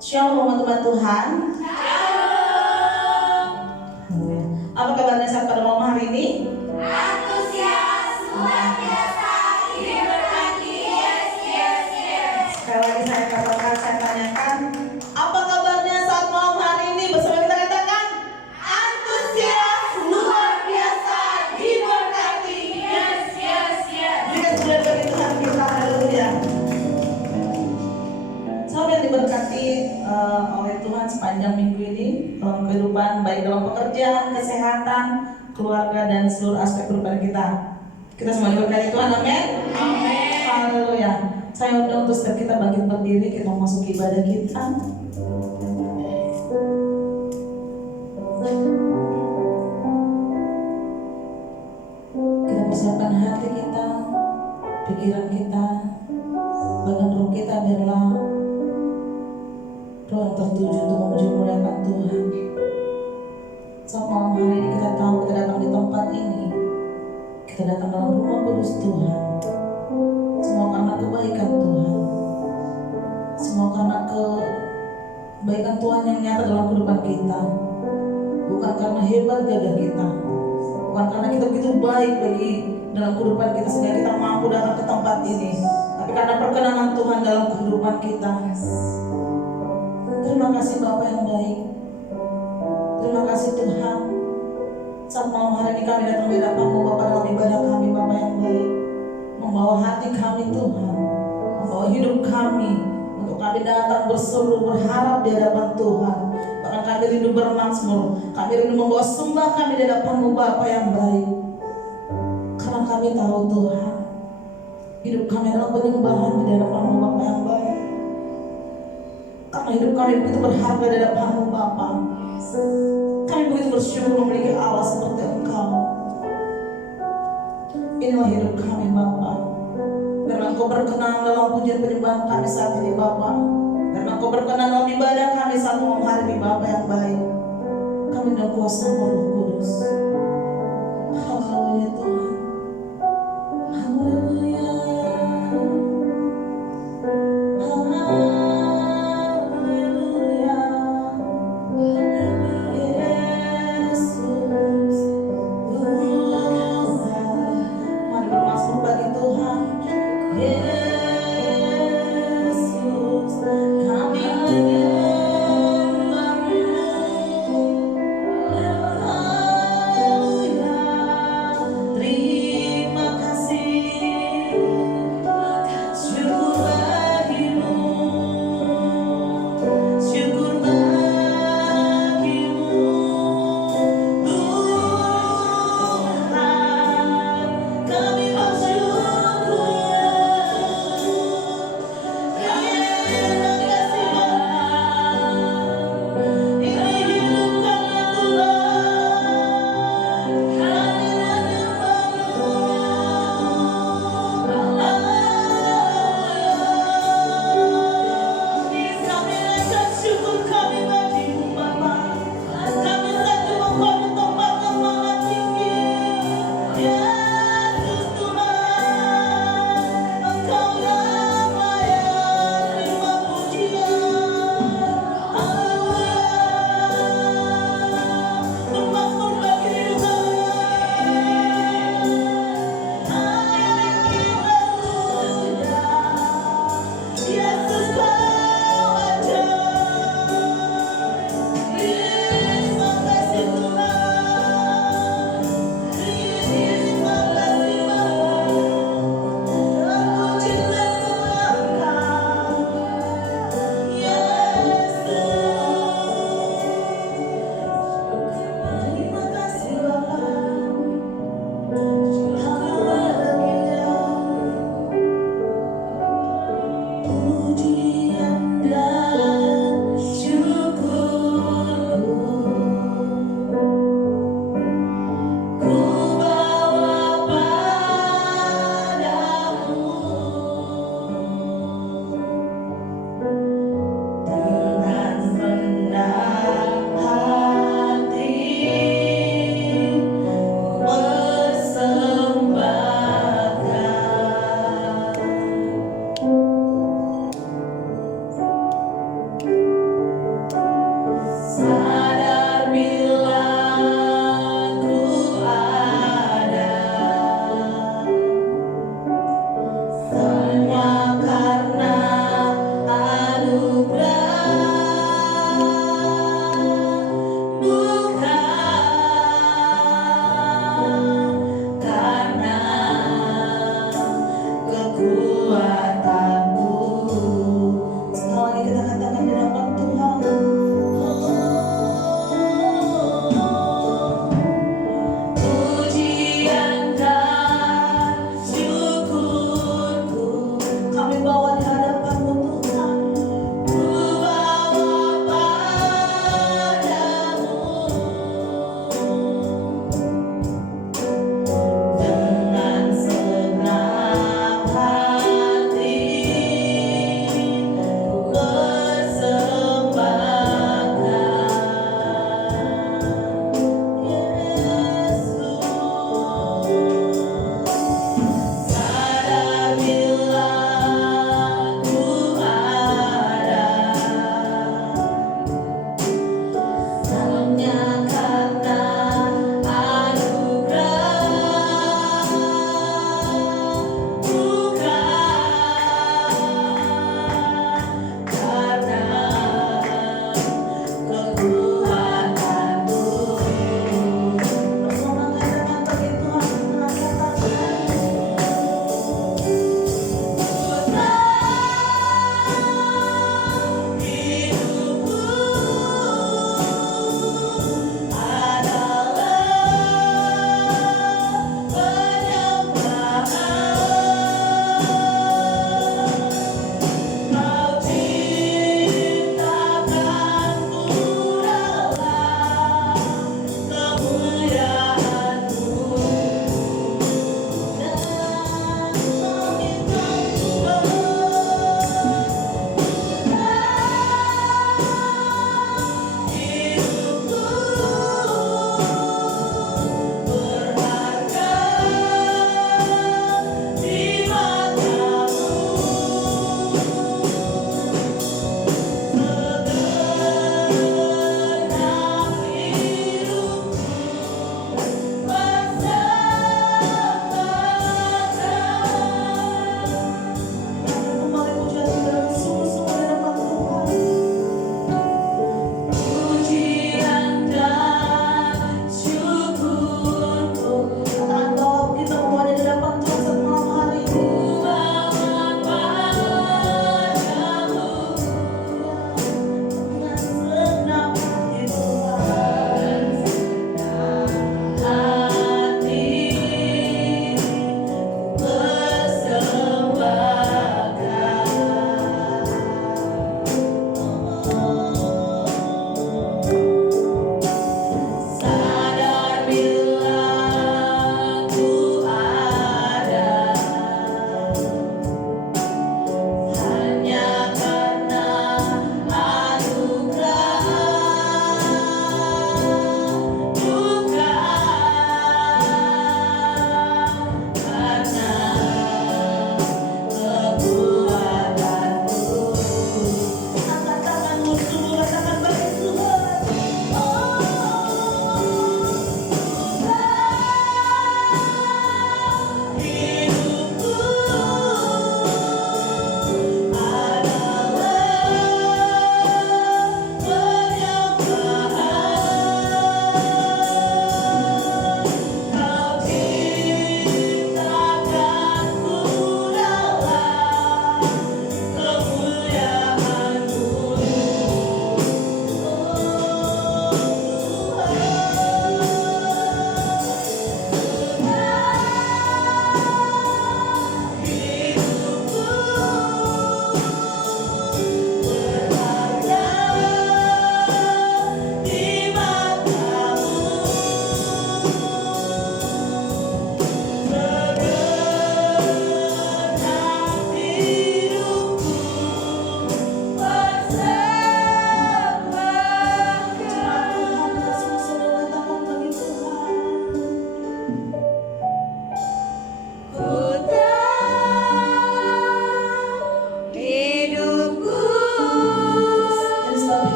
Shalom teman Tuhan. Apa kabarnya saat pada malam hari ini? Antusias, luar biasa, diberkati, yes. Sekali lagi saya tanyakan, apa kabarnya saat malam hari ini? Bersama kita katakan, Antusias, luar biasa, diberkati, yes. berikan kemuliaan bagi Tuhan kita, haleluya. Sahabat yang diberkati oleh Tuhan sepanjang minggu ini dalam kehidupan, baik dalam pekerjaan, kesehatan, keluarga, dan seluruh aspek kehidupan kita. Kita semua diberkati Tuhan, amin. Haleluya. Saya undang untuk setiap kita bangkit berdiri, kita masuk ibadah kita. Kita persiapkan hati kita, pikiran kita, bahkan roh kita, biarlah roh yang tertuju untuk memuji memuliakan Tuhan. Saat malam hari ini kita tahu kita datang di tempat ini, kita datang dalam rumah kudus Tuhan. Semua karena kebaikan Tuhan, semua karena kebaikan Tuhan yang nyata dalam kehidupan kita. Bukan karena hebat gagah kita, bukan karena kita begitu baik bagi dalam kehidupan kita sehingga kita mampu datang ke tempat ini, tapi karena perkenanan Tuhan dalam kehidupan kita. Terima kasih Bapa yang baik. Terima kasih Tuhan. Saat malam hari ini kami datang di hadapan-Mu Bapa dalam ibadah kami, Bapa yang baik. Membawa hati kami Tuhan, membawa hidup kami untuk kami datang berseru berharap di hadapan Tuhan. Bahkan kami rindu bermazmur, kami rindu membawa sembah kami di hadapan-Mu Bapa yang baik. Karena kami tahu Tuhan, hidup kami adalah penyembahan di hadapan-Mu Bapa yang baik. Karena hidup kami begitu berharga di hadapan-Mu Bapa. Kami begitu bersyukur memiliki Allah seperti Engkau. Inilah hidup kami Bapa. Biarlah Engkau berkenan dalam pujian penyembahan kami saat ini Bapa. Biarlah Engkau berkenan dalam ibadah kami saat malam hari ini Bapa yang baik. Kami dalam kuasa Roh Kudus. Haleluya Tuhan. Haleluya.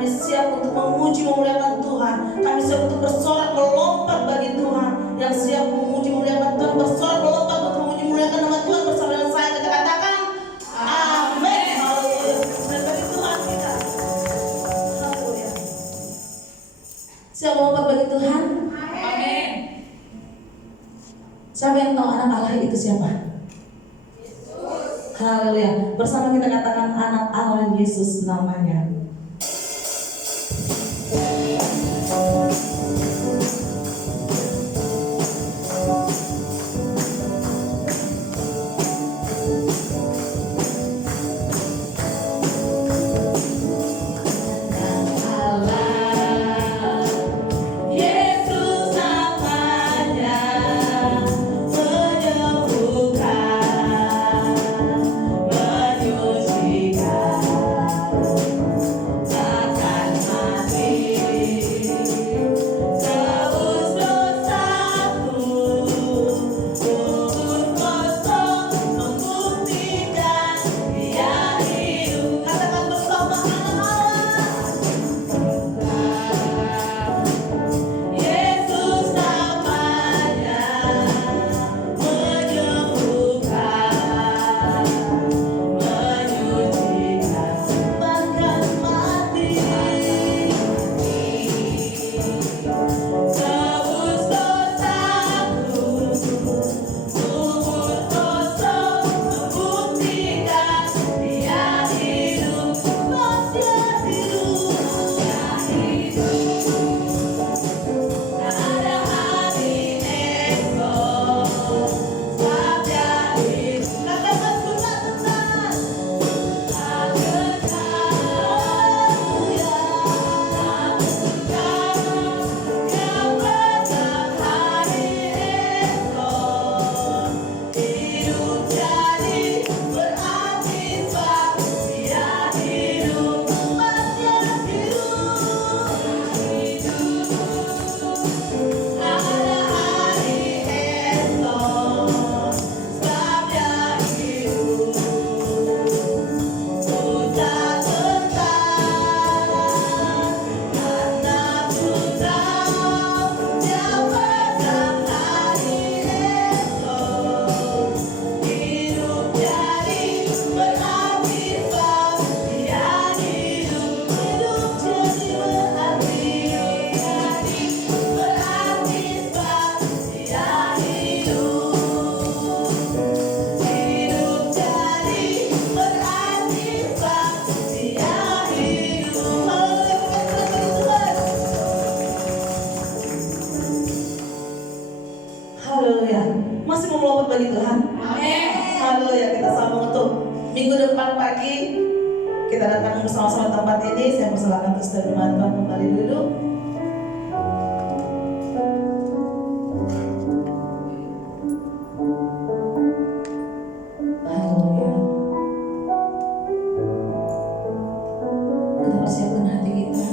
Kami siap untuk memuji memuliakan Tuhan. Kami siap untuk bersorak melompat bagi Tuhan. Yang siap memuji memuliakan Tuhan, bersorak melompat untuk memuji memuliakan nama Tuhan bersama dengan saya. Kita katakan amin. Haleluya. Dan bagi Tuhan kita. Haleluya. Siap melompat bagi Tuhan? Amin. Siapa yang tahu anak Allah itu siapa? Haleluya. Bersama kita katakan anak Allah Yesus namanya. Haleluya. Masih mau melompat bagi Tuhan? Amin. Haleluya. Kita sambung untuk minggu depan pagi. Kita datang bersama-sama tempat ini. Saya persilakan untuk saudara jemaat Tuhan kembali duduk. Haleluya. Kita persiapkan hati kita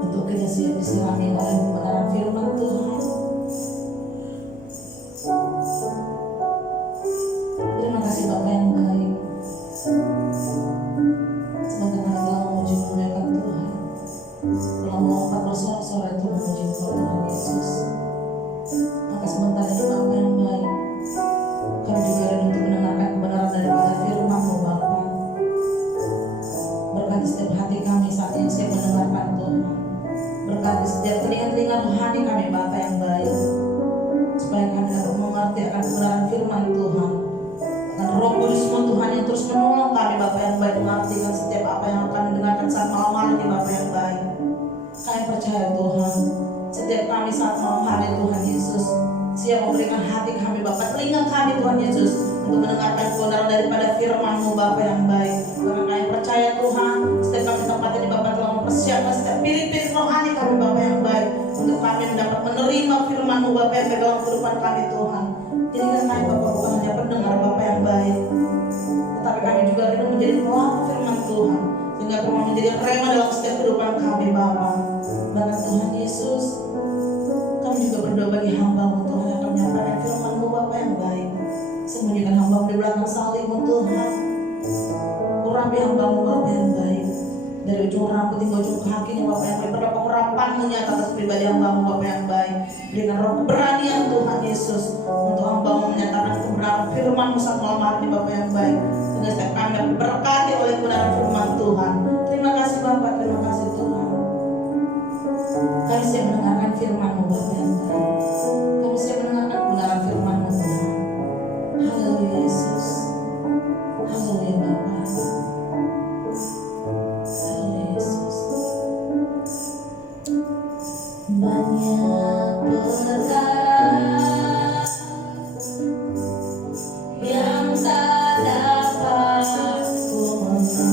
untuk kita siap disirami oleh kebenaran firman Tuhan. Terima kasih Bapak yang baik. Sebentar kami telah memuji memuliakan Tuhan, telah melompat bersorak-sorai untuk memuji Engkau Tuhan Yesus. Maka sebentar ini Bapak yang baik, kami juga rindu untuk mendengarkan kebenaran daripada firman-Mu Bapa. Berkati setiap hati kami saat ini siap mendengarkan Tuhan. Berkati setiap telinga-telinga rohani kami Bapa yang baik, supaya kami dapat mengerti akan kebenaran firman Tuhan. Dan Roh Kudus-Mu Tuhan yang terus menolong kami Bapa yang baik, mengartikan setiap apa yang kami dengarkan saat malam hari ini Bapa yang baik. Kami percaya Tuhan, setiap kami saat malam hari Tuhan Yesus siap memberikan hati kami Bapa, telinga kami Tuhan Yesus, untuk mendengarkan kebenaran daripada firman-Mu Bapa yang baik. Karena kami percaya Tuhan, setiap kami tempat ini Bapa telah mempersiapkan setiap pilih-pilih rohani kami Bapa yang baik, untuk kami mendapat menerima firman-Mu Bapa yang baik dalam kehidupan kami Tuhan. Jadikan kami Bapa bukan hanya pendengar Bapa yang baik, tetapi kami juga rindu menjadi pelaku firman Tuhan, sehingga firman menjadi rema dalam setiap kehidupan kami Bapa. Bahkan Tuhan Yesus, kami juga berdoa bagi hamba-Mu Tuhan yang akan menyampaikan firman-Mu Bapa yang baik. Sembunyikan hamba-Mu di belakang salib-Mu Tuhan. Urapi hamba-Mu Bapa yang baik. dari ujung rambut hingga ujung kakinya Bapak yang baik. Berdoa pengurapan menyata atas pribadi hamba-Mu Bapak yang baik. Berikan roh keberanian Tuhan Yesus untuk hamba-Mu menyatakan kebenaran firman-Mu saat malam hari ini Bapak yang baik. Dengan setiap kami dapat diberkati oleh kebenaran firman Tuhan. Terima kasih Bapak, terima kasih Tuhan. Kami siap mendengarkan firman-Mu Bapak yang baik. Kami siap mendengarkan kebenaran firman-Mu Tuhan. Haleluya Yesus. Haleluya Bapak. Haleluya Yesus. Banyak perkara yang tak dapat ku mengerti.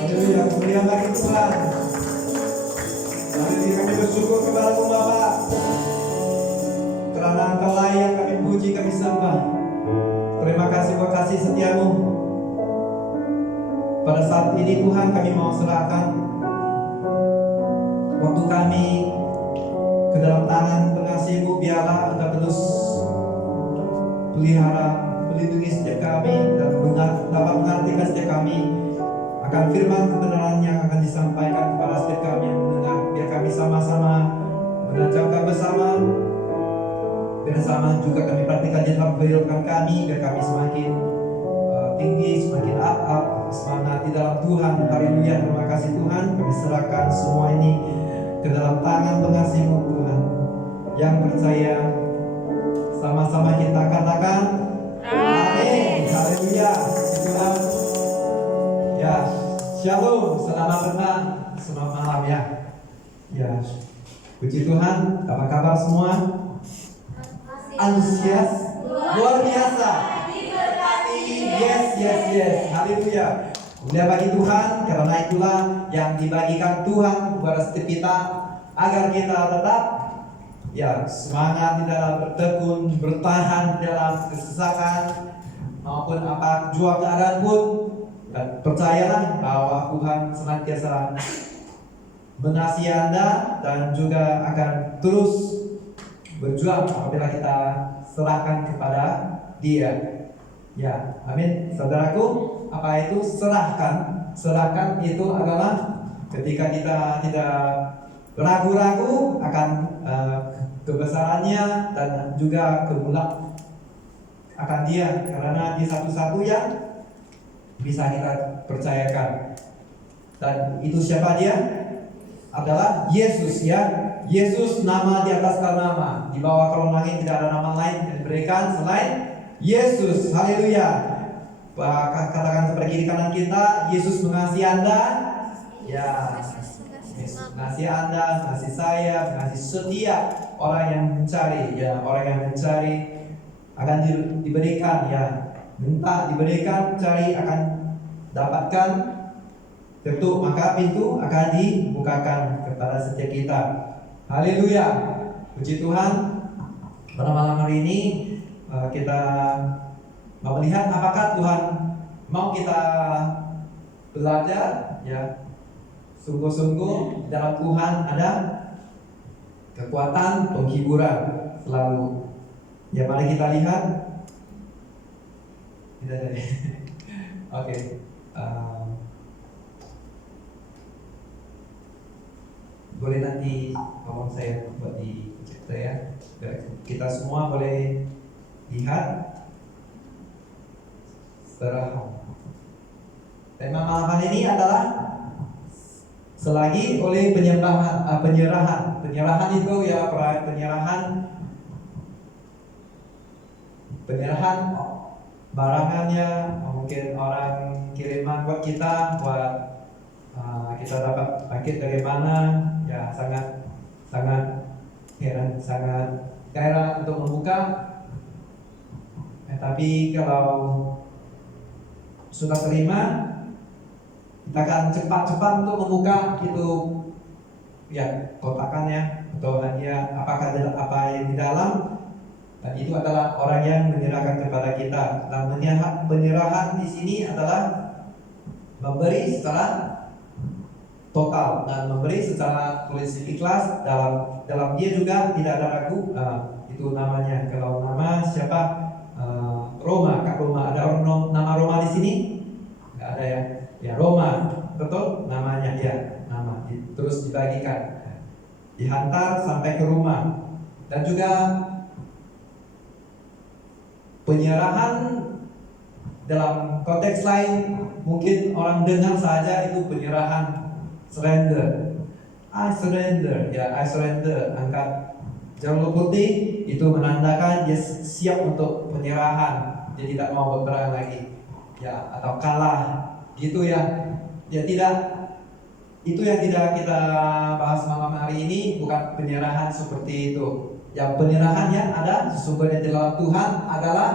Haleluya, kemuliaan bagi Tuhan. Haleluya, kami bersyukur kepada-Mu Bapa, karena Engkau layak kami puji, kami sembah. Terima kasih buat kasih setia-Mu. Pada saat ini Tuhan, kami mau serahkan waktu kami ke dalam tangan pengasih-Mu. Biarlah Engkau terus pelihara, melindungi setiap kami, dan dapat mengartikan setiap kami akan firman kebenaran yang akan disampaikan kepada setiap kami yang mendengar. Biar kami sama-sama menancapkan bersama juga kami praktikkan di dalam kehidupan kami, biar kami semakin tinggi, semakin up semangat di dalam Tuhan. Haleluya, terima kasih Tuhan. Kami serahkan semua ini ke dalam tangan pengasih-Mu Tuhan. Yang percaya sama-sama kita katakan amin. Haleluya, Tuhan. Ya, shalom, selamat datang, selamat malam ya. Ya, puji Tuhan. Apa kabar semua? Antusias, luar biasa. Yes. Haleluya. Mulia bagi Tuhan, karena itulah yang dibagikan Tuhan kepada setiap kita, agar kita tetap semangat di dalam bertekun, bertahan dalam kesesakan maupun apa jua keadaan pun. Dan percayalah bahwa Tuhan senantiasa mengasihi Anda dan juga akan terus berjuang apabila kita serahkan kepada Dia. Ya, amin. Saudaraku, apa itu serahkan? Serahkan itu adalah ketika kita tidak ragu-ragu akan kebesarannya dan juga kemuliaan akan Dia, karena Dia satu-satunya bisa kita percayakan. Dan itu siapa Dia? Adalah Yesus ya. Yesus, nama di atas segala nama. Di bawah kolong langit tidak ada nama lain yang diberikan selain Yesus. Haleluya. Katakan seperti kiri kanan kita, Yesus mengasihi Anda. Ya, Yesus mengasihi Anda, mengasihi saya, mengasihi setiap orang yang mencari. Ya, orang yang mencari akan diberikan ya. Minta diberikan, cari akan dapatkan, ketuk maka pintu akan dibukakan kepada setiap kita. Haleluya, puji Tuhan. Pada malam hari ini kita mau melihat apakah Tuhan mau kita belajar ya. Sungguh-sungguh dalam Tuhan ada kekuatan penghiburan selalu. Ya, mari kita lihat. Tidak jadi. Oke. Boleh nanti ngomong saya buat di cerita ya. Kita semua boleh lihat. Serahkan. Tema malam hari ini adalah selagi oleh penyerahan. Penyerahan itu ya, penyerahan barangannya, mungkin orang kiriman buat kita, buat kita dapat bangkit dari mana, ya sangat heran, sangat gairah untuk membuka. Tapi kalau sudah terima, kita akan cepat-cepat untuk membuka itu ya kotakannya atau hanya apakah apa yang di dalam. Dan itu adalah orang yang menyerahkan kepada kita. Dan penyerahan di sini adalah memberi secara total dan memberi secara tulis ikhlas. Dalam dia juga tidak ada ragu. Itu namanya, kalau nama siapa? Roma, Kak Roma. Ada orang nama Roma di sini? Nggak ada ya? Ya, Roma, betul namanya ya. Nama terus dibagikan, dihantar sampai ke rumah. Dan juga penyerahan dalam konteks lain, mungkin orang dengar saja itu penyerahan, surrender. I surrender, ya I surrender. Angkat jalur putih itu menandakan dia siap untuk penyerahan. Dia tidak mau berperang lagi, ya atau kalah, gitu ya. Ya tidak, itu yang tidak kita bahas malam hari ini, bukan penyerahan seperti itu. Yang penyerahannya ada sesungguhnya di dalam Tuhan adalah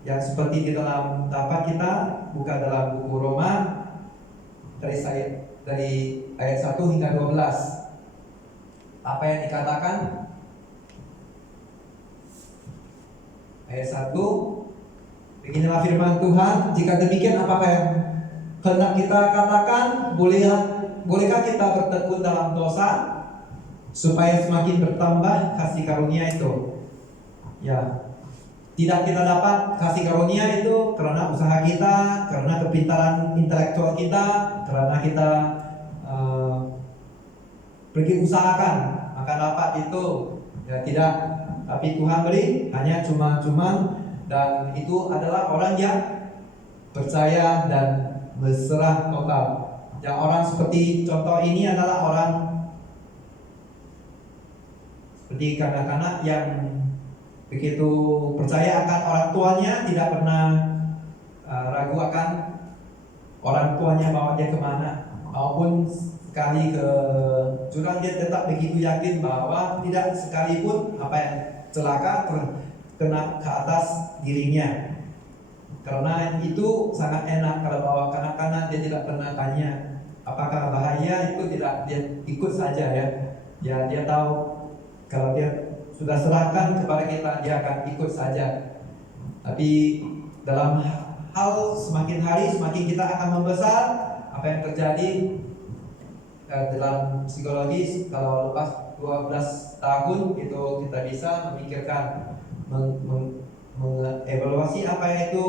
yang seperti di dalam dapat kita buka dalam buku Roma dari ayat 1 hingga 12. Apa yang dikatakan? Ayat 1, beginilah firman Tuhan, jika demikian apakah yang hendak kita katakan? Bolehkah kita bertekun dalam dosa supaya semakin bertambah kasih karunia itu? Ya, tidak kita dapat kasih karunia itu karena usaha kita, karena kepintaran intelektual kita, karena kita pergi usahakan maka dapat itu. Ya tidak, tapi Tuhan beri hanya cuma-cuma, dan itu adalah orang yang percaya dan berserah total. Yang orang seperti contoh ini adalah orang seperti kanak-kanak yang begitu percaya akan orang tuanya, tidak pernah ragu akan orang tuanya bawa dia kemana, maupun sekali ke jurang dia tetap begitu yakin bahwa tidak sekalipun apa yang celaka kena ke atas dirinya. Karena itu sangat enak kalau bawa kanak-kanak, dia tidak pernah tanya apakah bahaya, itu tidak, dia ikut saja ya. Ya dia tahu kalau dia sudah serahkan kepada kita, dia akan ikut saja. Tapi dalam hal semakin hari semakin kita akan membesar, apa yang terjadi dalam psikologis, kalau lepas 12 tahun itu kita bisa memikirkan, mengevaluasi apa itu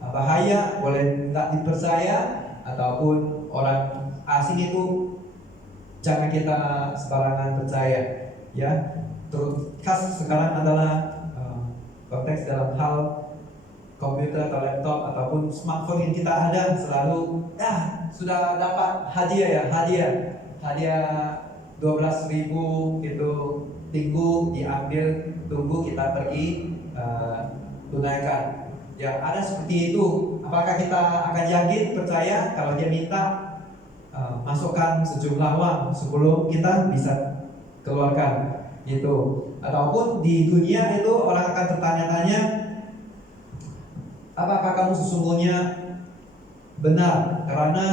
bahaya, boleh tidak dipercaya, ataupun orang asing itu jangan kita sembarangan percaya ya. Terus khas sekarang adalah konteks dalam hal komputer atau laptop ataupun smartphone yang kita ada, selalu sudah dapat hadiah 12.000 itu, tunggu kita pergi tunaikan. Ya ada seperti itu. Apakah kita akan yakin percaya kalau dia minta masukkan sejumlah uang sebelum kita bisa keluarkan itu? Ataupun di dunia itu orang akan bertanya-tanya, apakah kamu sesungguhnya benar? Karena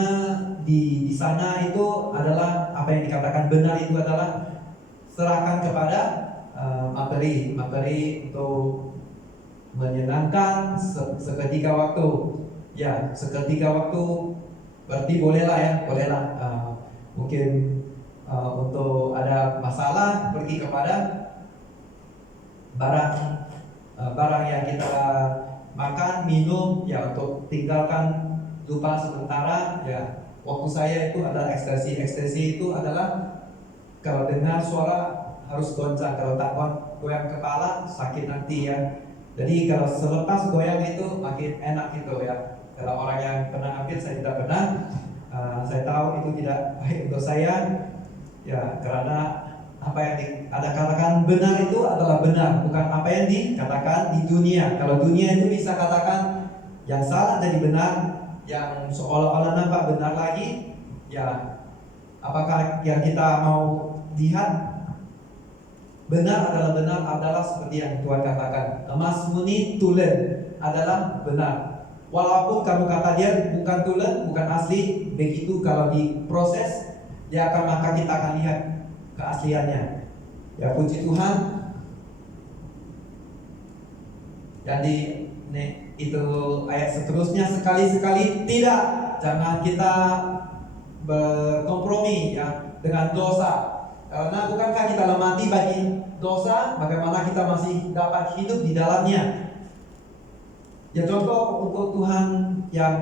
di sana itu adalah apa yang dikatakan benar itu adalah serahkan kepada materi untuk menyenangkan seketika waktu. Ya, seketika waktu berarti bolehlah mungkin untuk ada masalah pergi kepada barang yang kita makan, minum ya, untuk tinggalkan lupa sementara ya. Waktu saya itu adalah ekstasi itu adalah kalau dengar suara harus goncang, kalau tak goyang kepala sakit nanti ya. Jadi kalau selepas goyang itu makin enak gitu ya. Kalau orang yang pernah ambil, saya tidak pernah, saya tahu itu tidak baik untuk saya ya, karena apa yang ada katakan benar itu adalah benar, bukan apa yang dikatakan di dunia. Kalau dunia itu bisa katakan yang salah jadi benar, yang seolah-olah nampak benar lagi ya. Apakah yang kita mau lihat benar adalah seperti yang Tuhan katakan, emas murni tulen adalah benar. Walaupun kamu kata dia bukan tulen, bukan asli, begitu kalau diproses dia akan, maka kita akan lihat keasliannya. Ya puji Tuhan. Jadi itu ayat seterusnya, sekali-sekali tidak, jangan kita berkompromi ya dengan dosa. Karena bukankah kita mati bagi dosa, bagaimana kita masih dapat hidup di dalamnya? Ya contoh untuk Tuhan yang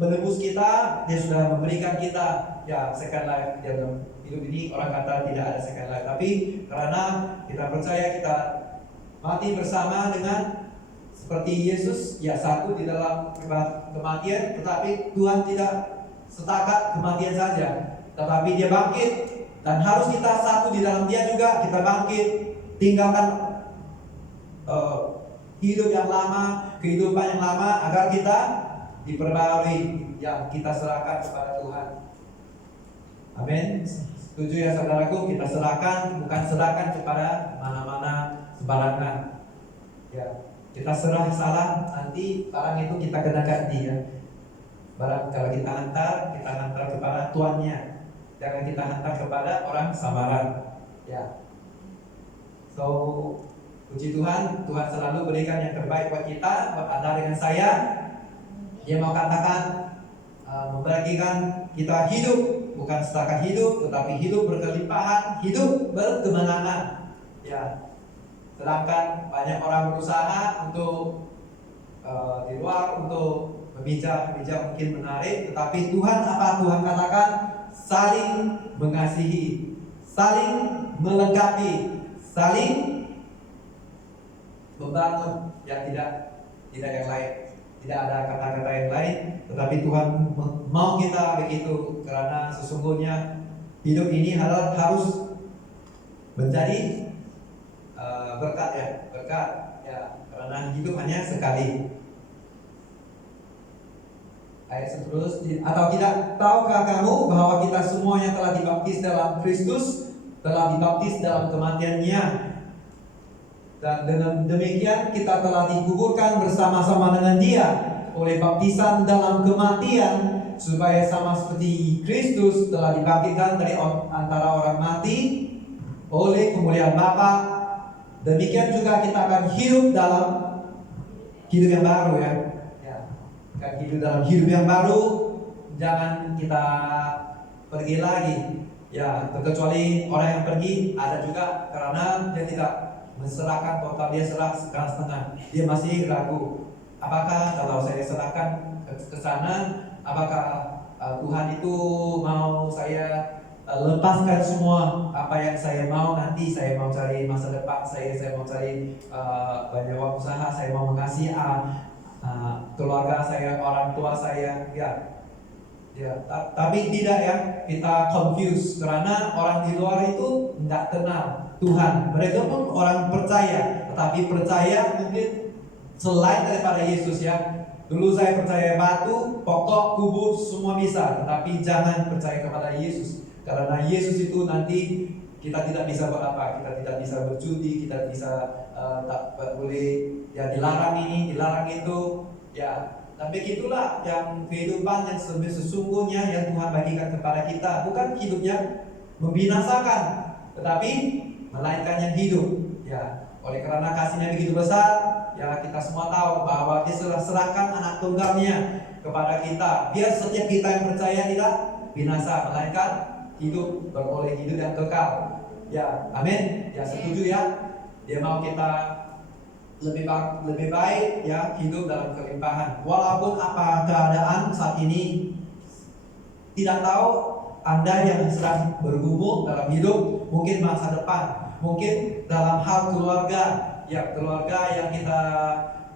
menebus kita, dia sudah memberikan kita ya second life. Dalam hidup ini orang kata tidak ada second life, tapi karena kita percaya kita mati bersama dengan seperti Yesus, ya satu di dalam kematian, tetapi Tuhan tidak setakat kematian saja, tetapi dia bangkit, dan harus kita satu di dalam dia juga, kita bangkit, tinggalkan hidup yang lama, kehidupan yang lama, agar kita diperbarui, yang kita serahkan kepada Tuhan. Amin. Setuju ya saudaraku? Kita serahkan, bukan serahkan kepada mana-mana sembarangan. Ya, kita serah salah, nanti barang itu kita kena ganti ya. Kalau kita hantar kepada tuannya, jangan kita hantar kepada orang samaran. Ya. So, puji Tuhan, Tuhan selalu berikan yang terbaik buat kita, buat Anda dengan saya. Dia mau katakan membagikan kita hidup, bukan setakat hidup, tetapi hidup berkelimpahan, hidup berkemenangan. Ya. Sedangkan banyak orang berusaha untuk di luar untuk membijak mungkin menarik, tetapi Tuhan apa Tuhan katakan? Saling mengasihi, saling melengkapi, saling membangun, yang tidak yang lain. Tidak ada kata-kata yang lain, tetapi Tuhan mau kita begitu, karena sesungguhnya hidup ini harus menjadi berkat ya, karena hidup hanya sekali. Ayat seterusnya, atau tidak tahukah kamu bahwa kita semuanya telah dibaptis dalam Kristus, telah dibaptis dalam kematian-Nya, dan dengan demikian kita telah dikuburkan bersama-sama dengan Dia oleh baptisan dalam kematian, supaya sama seperti Kristus telah dibangkitkan dari antara orang mati oleh kemuliaan Bapa, demikian juga kita akan hidup dalam hidup yang baru ya. Akan hidup dalam hidup yang baru. Jangan kita pergi lagi ya, terkecuali orang yang pergi ada juga karena dia tidak menserahkan total, dia serah setengah-setengah, dia masih ragu. Apakah kalau saya serahkan ke sana, apakah Tuhan itu mau saya lepaskan semua apa yang saya mau? Nanti saya mau cari masa depan saya mau cari banyak usaha, saya mau mengasihi keluarga saya, orang tua saya, tapi tidak ya, kita confuse karena orang di luar itu tidak kenal Tuhan. Mereka pun orang percaya, tetapi percaya mungkin selain daripada Yesus ya. Dulu saya percaya batu, pokok, kubur, semua bisa, tetapi jangan percaya kepada Yesus, karena Yesus itu nanti kita tidak bisa berapa, kita tidak bisa berjudi, kita bisa tak boleh ya, dilarang ini, dilarang itu ya. Dan begitulah yang kehidupan yang sesungguhnya yang Tuhan bagikan kepada kita, bukan hidup yang membinasakan, tetapi melainkan yang hidup ya. Oleh karena kasihnya begitu besar ya, kita semua tahu bahwa Dia telah serahkan anak tunggalnya kepada kita, biar setiap kita yang percaya tidak binasa, melainkan hidup, beroleh hidup yang kekal ya. Amin ya, setuju ya. Dia mau kita lebih baik ya, hidup dalam kelimpahan. Walaupun apa keadaan saat ini tidak tahu, Anda yang sedang bergumul dalam hidup, mungkin masa depan, mungkin dalam hal keluarga ya, keluarga yang kita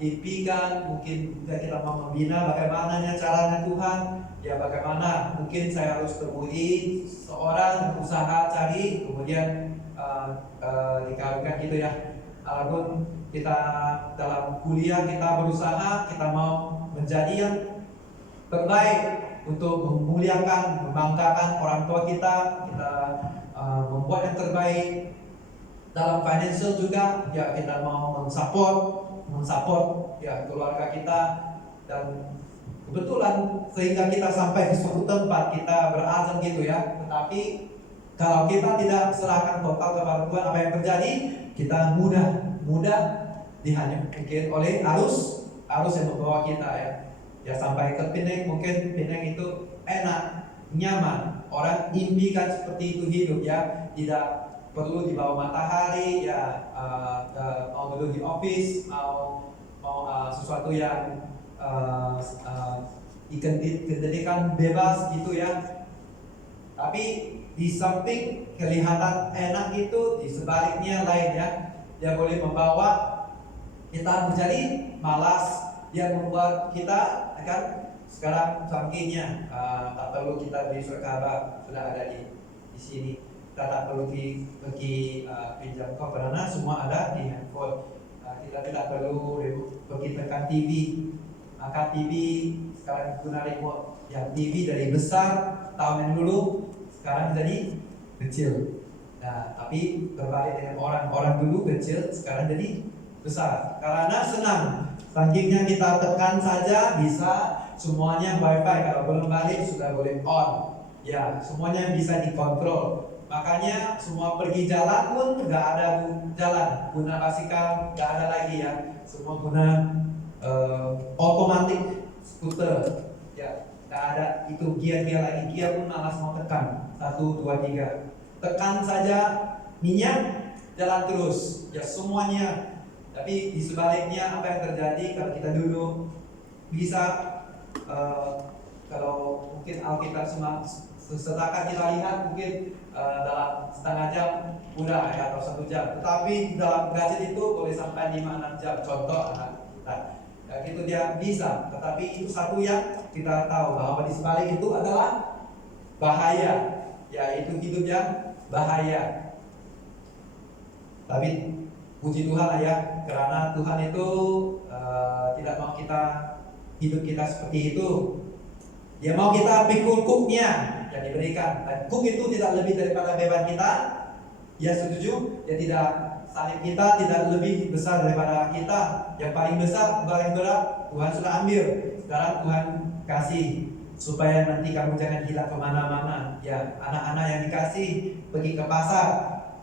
impikan, mungkin kita mau membina bagaimana caranya Tuhan ya, bagaimana mungkin saya harus temui seorang berusaha cari, kemudian dikawinkan gitu ya. Walaupun kita dalam kuliah kita berusaha, kita mau menjadi yang terbaik untuk memuliakan, membanggakan orang tua kita, membuat yang terbaik dalam financial juga ya, kita mau mensupport ya keluarga kita. Dan kebetulan sehingga kita sampai ke suatu tempat kita berazam gitu ya. Tetapi kalau kita tidak serahkan total kepada Tuhan, apa yang terjadi? Kita mudah dihanyutkan oleh arus yang membawa kita ya sampai ke Penang. Mungkin Penang itu enak, nyaman, orang impikan seperti itu hidup ya, tidak perlu di bawah matahari ya, mau duduk di office, mau sesuatu yang ikan bebas gitu ya. Tapi di samping kelihatan enak itu, di sebaliknya lain ya, dia boleh membawa kita menjadi malas, dia membuat kita akan sekarang canggihnya, tak perlu kita beli surat kabar, sudah ada di sini. Kita tak perlu pergi pinjam kok, karena semua ada di handphone. Kita tidak perlu pergi tekan TV, maka TV sekarang guna remote. Yang TV dari besar tahun yang dulu sekarang jadi kecil. Nah, tapi berbalik dengan orang dulu kecil, sekarang jadi besar. Karena senang, saking kita tekan saja bisa, semuanya wifi, kalau belum balik sudah boleh on. Ya, semuanya bisa dikontrol. Makanya semua pergi jalan pun nggak ada jalan, guna basikal nggak ada lagi ya. Semua guna otomatik skuter. Ya, nggak ada itu gear-gear lagi. Gear pun malas mau tekan. 1, 2, 3. Tekan saja minyak, jalan terus. Ya semuanya. Tapi di sebaliknya apa yang terjadi kalau kita duduk bisa kalau mungkin Alkitab setakat kita lihat mungkin dalam setengah jam udah ya, atau 1 jam. Tetapi dalam gadget itu boleh sampai 5-6 jam. Contoh anak kita, ya, gitu dia bisa. Tetapi itu satu yang kita tahu bahwa di sebalik itu adalah bahaya. Ya itu hidup yang bahaya. Tapi puji Tuhan lah ya, karena Tuhan itu tidak mau kita hidup kita seperti itu. Dia mau kita pikul kuknya yang diberikan. Dan kuk itu tidak lebih daripada beban kita. Ya setuju? Dia tidak, salib kita tidak lebih besar daripada kita. Yang paling besar, paling berat Tuhan sudah ambil. Sekarang Tuhan kasih supaya nanti kamu jangan hilang kemana-mana. Ya anak-anak yang dikasih pergi ke pasar,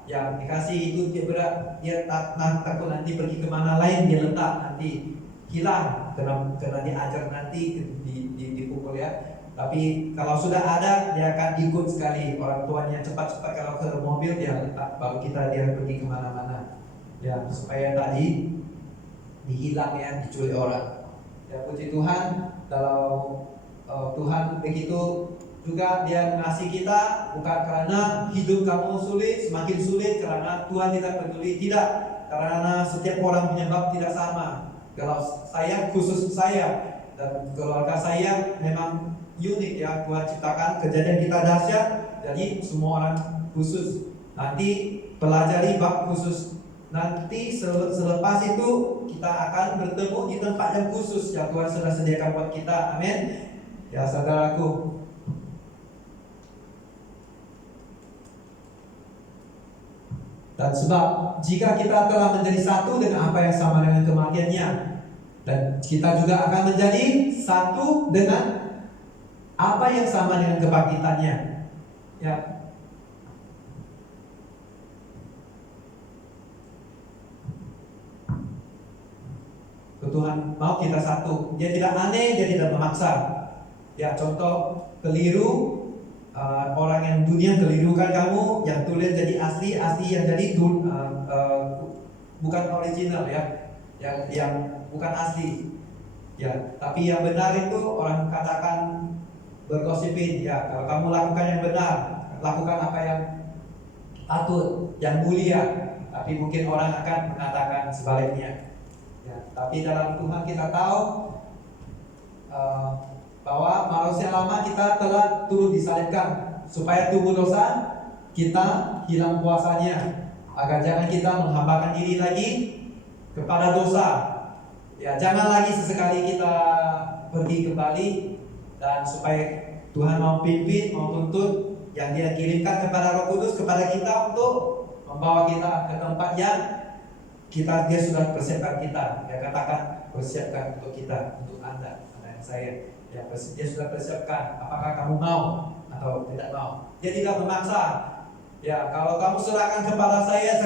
yang dikasih itu dia berat, dia takut nanti pergi kemana lain, dia letak nanti hilang, kena diajar nanti dipukul ya. Tapi kalau sudah ada, dia akan ikut sekali. Orang tuanya cepat-cepat kalau ke mobil dia letak, baru dia pergi kemana-mana. Ya supaya tadi dihilang ya, diculik orang. Ya puji Tuhan, kalau Tuhan begitu juga dia mengasihi kita, bukan karena hidup kamu sulit, semakin sulit, karena Tuhan tidak peduli, tidak, karena setiap orang penyebab tidak sama. Kalau saya, khusus saya dan keluarga saya memang unik ya, Tuhan ciptakan kejadian kita dahsyat, jadi semua orang khusus. Nanti pelajari bab khusus. Nanti selepas itu kita akan bertemu di tempat yang khusus yang Tuhan sudah sediakan buat kita. Amin. Ya saudaraku, dan sebab jika kita telah menjadi satu dengan apa yang sama dengan kematiannya, dan kita juga akan menjadi satu dengan apa yang sama dengan kebangkitannya. Ya. Tuhan mau kita satu. Dia tidak aneh, dia tidak memaksa. Ya contoh keliru, orang yang dunia kelirukan kamu, yang tulis jadi asli yang jadi bukan original ya, yang bukan asli ya. Tapi yang benar itu orang katakan bergosipin ya. Kalau kamu lakukan yang benar, lakukan apa yang patut, yang mulia, tapi mungkin orang akan mengatakan sebaliknya ya. Tapi dalam Tuhan kita tahu bahwa manusia lama kita telah turut disalibkan supaya tubuh dosa kita hilang kuasanya, agar jangan kita menghambakan diri lagi kepada dosa. Ya jangan lagi sesekali kita pergi kembali, dan supaya Tuhan mau pimpin, mau tuntut yang Dia kirimkan kepada Roh Kudus kepada kita untuk membawa kita ke tempat yang Dia sudah persiapkan kita. Dia katakan persiapkan untuk kita, untuk Anda dan saya. Ya, dia sudah persiapkan. Apakah kamu mau atau tidak mau? Dia tidak memaksa. Ya, kalau kamu serahkan kepada saya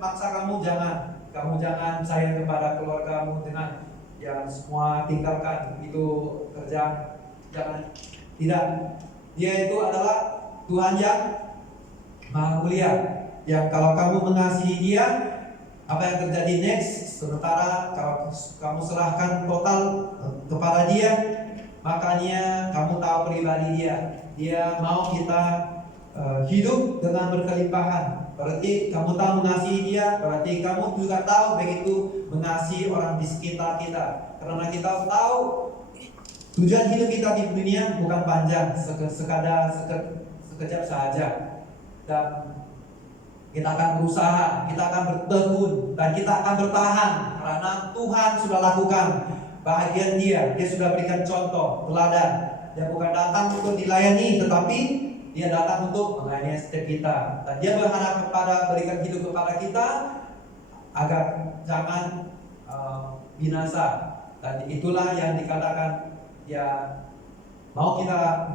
maksa kamu, jangan. Kamu jangan sayang kepada keluargamu dengan yang semua tinggalkan itu kerja. Jangan. Tidak. Dia itu adalah Tuhan yang Maha Mulia. Yang kalau kamu mengasihi Dia, apa yang terjadi next? Sementara kalau kamu serahkan total kepada Dia, makanya kamu tahu pribadi Dia mau kita hidup dengan berkelimpahan. Berarti kamu tahu mengasihi Dia, berarti kamu juga tahu begitu mengasihi orang di sekitar kita. Karena kita tahu tujuan hidup kita di dunia bukan panjang, sekejap saja. Dan kita akan berusaha, kita akan bertekun, dan kita akan bertahan karena Tuhan sudah lakukan bahagian Dia sudah berikan contoh, teladan. Dia bukan datang untuk dilayani, tetapi Dia datang untuk melayani setiap kita. Dan Dia berharap berikan hidup kepada kita agar jangan binasa. Dan itulah yang dikatakan ya mau kita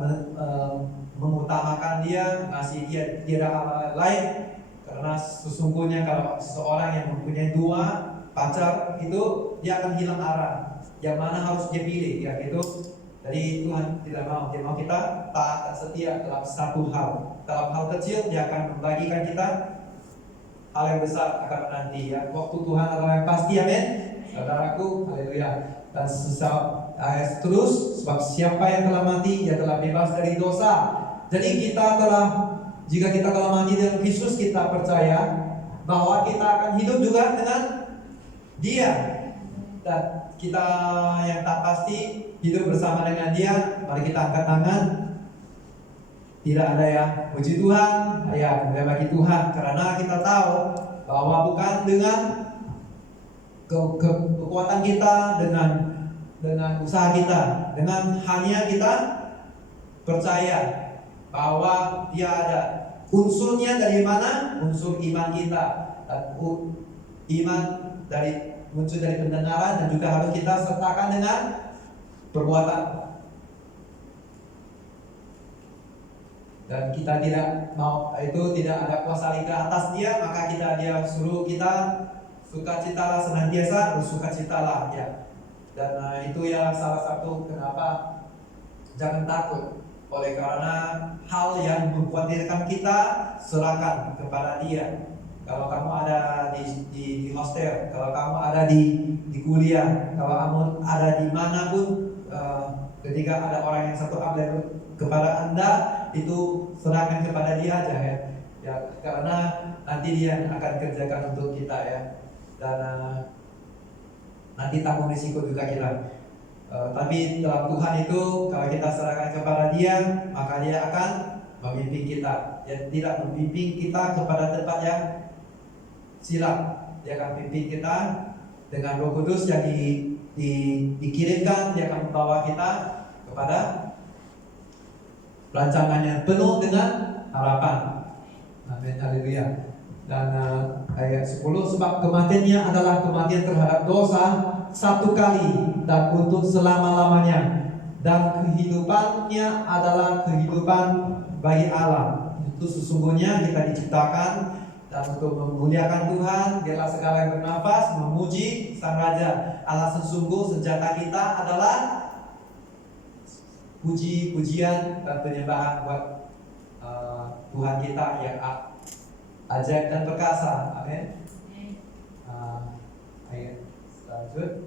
mengutamakan dia, ngasih dia tidak hal lain, karena sesungguhnya kalau seseorang yang mempunyai 2 pacar itu dia akan hilang arah, yang mana harus dia pilih ya gitu. Jadi Tuhan tidak mau, dia mau kita taat dan setia dalam satu hal. Dalam hal kecil dia akan membagikan kita hal yang besar akan menanti ya. Waktu Tuhan adalah yang pasti, amin. Saudaraku, haleluya. Dan ayat terus, sebab siapa yang telah mati, dia telah bebas dari dosa. Jadi jika kita telah mati dengan Kristus, kita percaya bahwa kita akan hidup juga dengan Dia. Dan kita yang tak pasti hidup bersama dengan Dia. Mari kita angkat tangan. Tidak ada ya, puji Tuhan, ya bagi Tuhan, karena kita tahu bahwa bukan dengan kekuatan kita, dengan usaha kita, dengan hanya kita percaya bahwa Dia ada. Unsurnya dari mana? Unsur iman kita. Dan iman muncul dari pendengaran, dan juga harus kita sertakan dengan perbuatan. Dan kita tidak mau tidak ada kuasa ke atas Dia, maka dia suruh kita sukacitalah senantiasa, bersukacitalah ya. Dan itu ya salah satu kenapa jangan takut, oleh karena hal yang mengkhawatirkan kita serahkan kepada Dia. Kalau kamu ada di hostel, kalau kamu ada di kuliah, kalau kamu ada di manapun, ketika ada orang yang satu update kepada Anda, itu serahkan kepada Dia aja ya. Ya, karena nanti Dia akan kerjakan untuk kita ya. Dan nanti tanggung risiko juga kita. Tapi dalam Tuhan itu, kalau kita serahkan kepada Dia, maka Dia akan memimpin kita. Dia tidak membimbing kita kepada tempat yang silap. Dia akan pimpin kita dengan Roh Kudus yang dikirimkan. Dia akan membawa kita kepada rancangannya penuh dengan harapan. Amin, haleluya. Dan ayat 10, sebab kematiannya adalah kematian terhadap dosa satu kali dan untuk selama-lamanya, dan kehidupannya adalah kehidupan bagi Allah. Itu sesungguhnya kita diciptakan dan untuk memuliakan Tuhan. Dialah segala yang bernafas memuji Sang Raja. Allah sesungguh senjata kita adalah puji-pujian dan penyembahan buat Tuhan kita yang ajaib dan perkasa. Amin. Ayat selanjutnya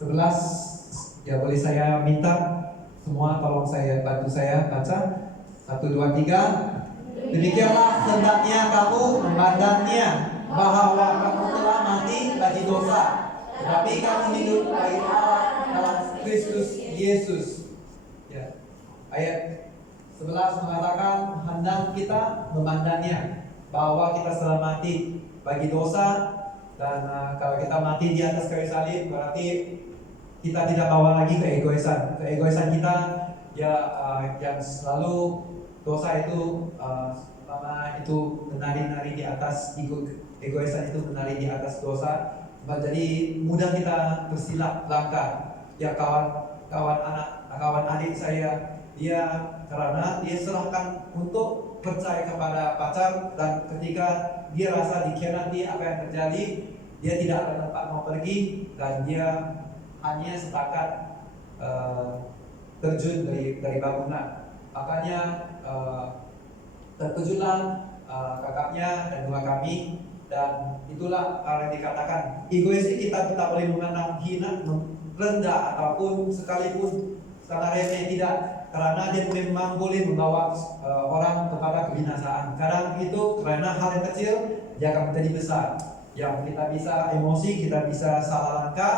11, ya boleh saya minta semua tolong bantu saya baca 1, 2, 3. Demikianlah hendaknya kamu memandangnya, bahwa kamu telah mati bagi dosa, tetapi kamu hidup bagi Allah dalam Kristus Yesus. Ya. Ayat 11 mengatakan hendak kita memandangnya, bahwa kita telah mati bagi dosa. Dan kalau kita mati di atas kayu salib, berarti kita tidak bawa lagi keegoisan kita ya, yang selalu dosa itu itu menari-nari di atas egoisan, itu menari di atas dosa. Jadi mudah kita tersilap langkah. Ya kawan adik saya, karena dia serahkan untuk percaya kepada pacar, dan ketika dia rasa dikhianati, apa yang terjadi, dia tidak ada tempat mau pergi, dan dia hanya sepakat terjun dari bangunan. Makanya terkejutlah kakaknya dan dua kami, dan itulah hal yang dikatakan egois. Kita tak boleh memandang hina, rendah, ataupun sekalipun sangat remeh, tidak, karena dia memang boleh membawa orang kepada kebinasaan. Kadang itu karena hal yang kecil dia akan menjadi besar, yang kita bisa emosi, kita bisa salah langkah,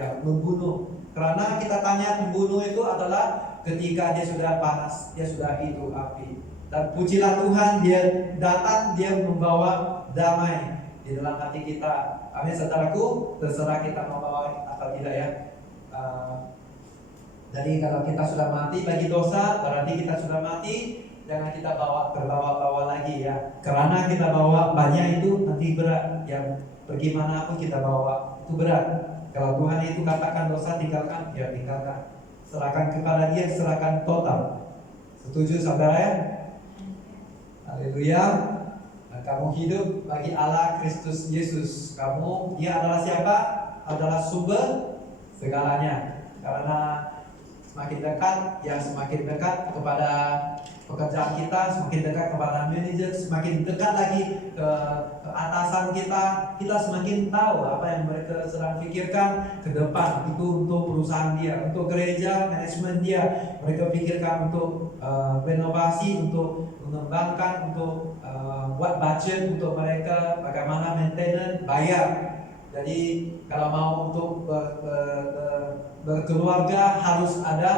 yang membunuh. Karena kita tanya, membunuh itu adalah ketika dia sudah panas, dia sudah itu api. Dan pujilah Tuhan, dia datang, dia membawa damai di dalam hati kita. Amin, saudaraku. Terserah kita mau bawa atau tidak ya. Jadi kalau kita sudah mati bagi dosa, berarti kita sudah mati. Jangan kita terbawa-bawa lagi ya. Karena kita bawa banyak itu nanti berat. Yang pergi mana pun kita bawa itu berat. Kalau Tuhan itu katakan dosa tinggalkan, ya tinggalkan. serahkan kepada Dia, serahkan total. Setuju saudara ya? Haleluya. Nah, kamu hidup bagi Allah Kristus Yesus. Dia adalah siapa? Adalah sumber segalanya. Karena semakin dekat kepada pekerjaan kita, semakin dekat kepada manajer, semakin dekat lagi ke atasan kita semakin tahu apa yang mereka sedang pikirkan ke depan. Itu untuk perusahaan dia, untuk gereja, manajemen dia. Mereka pikirkan untuk renovasi, untuk mengembangkan, untuk buat budget untuk mereka, bagaimana maintenance, bayar. Jadi kalau mau untuk berkeluarga harus ada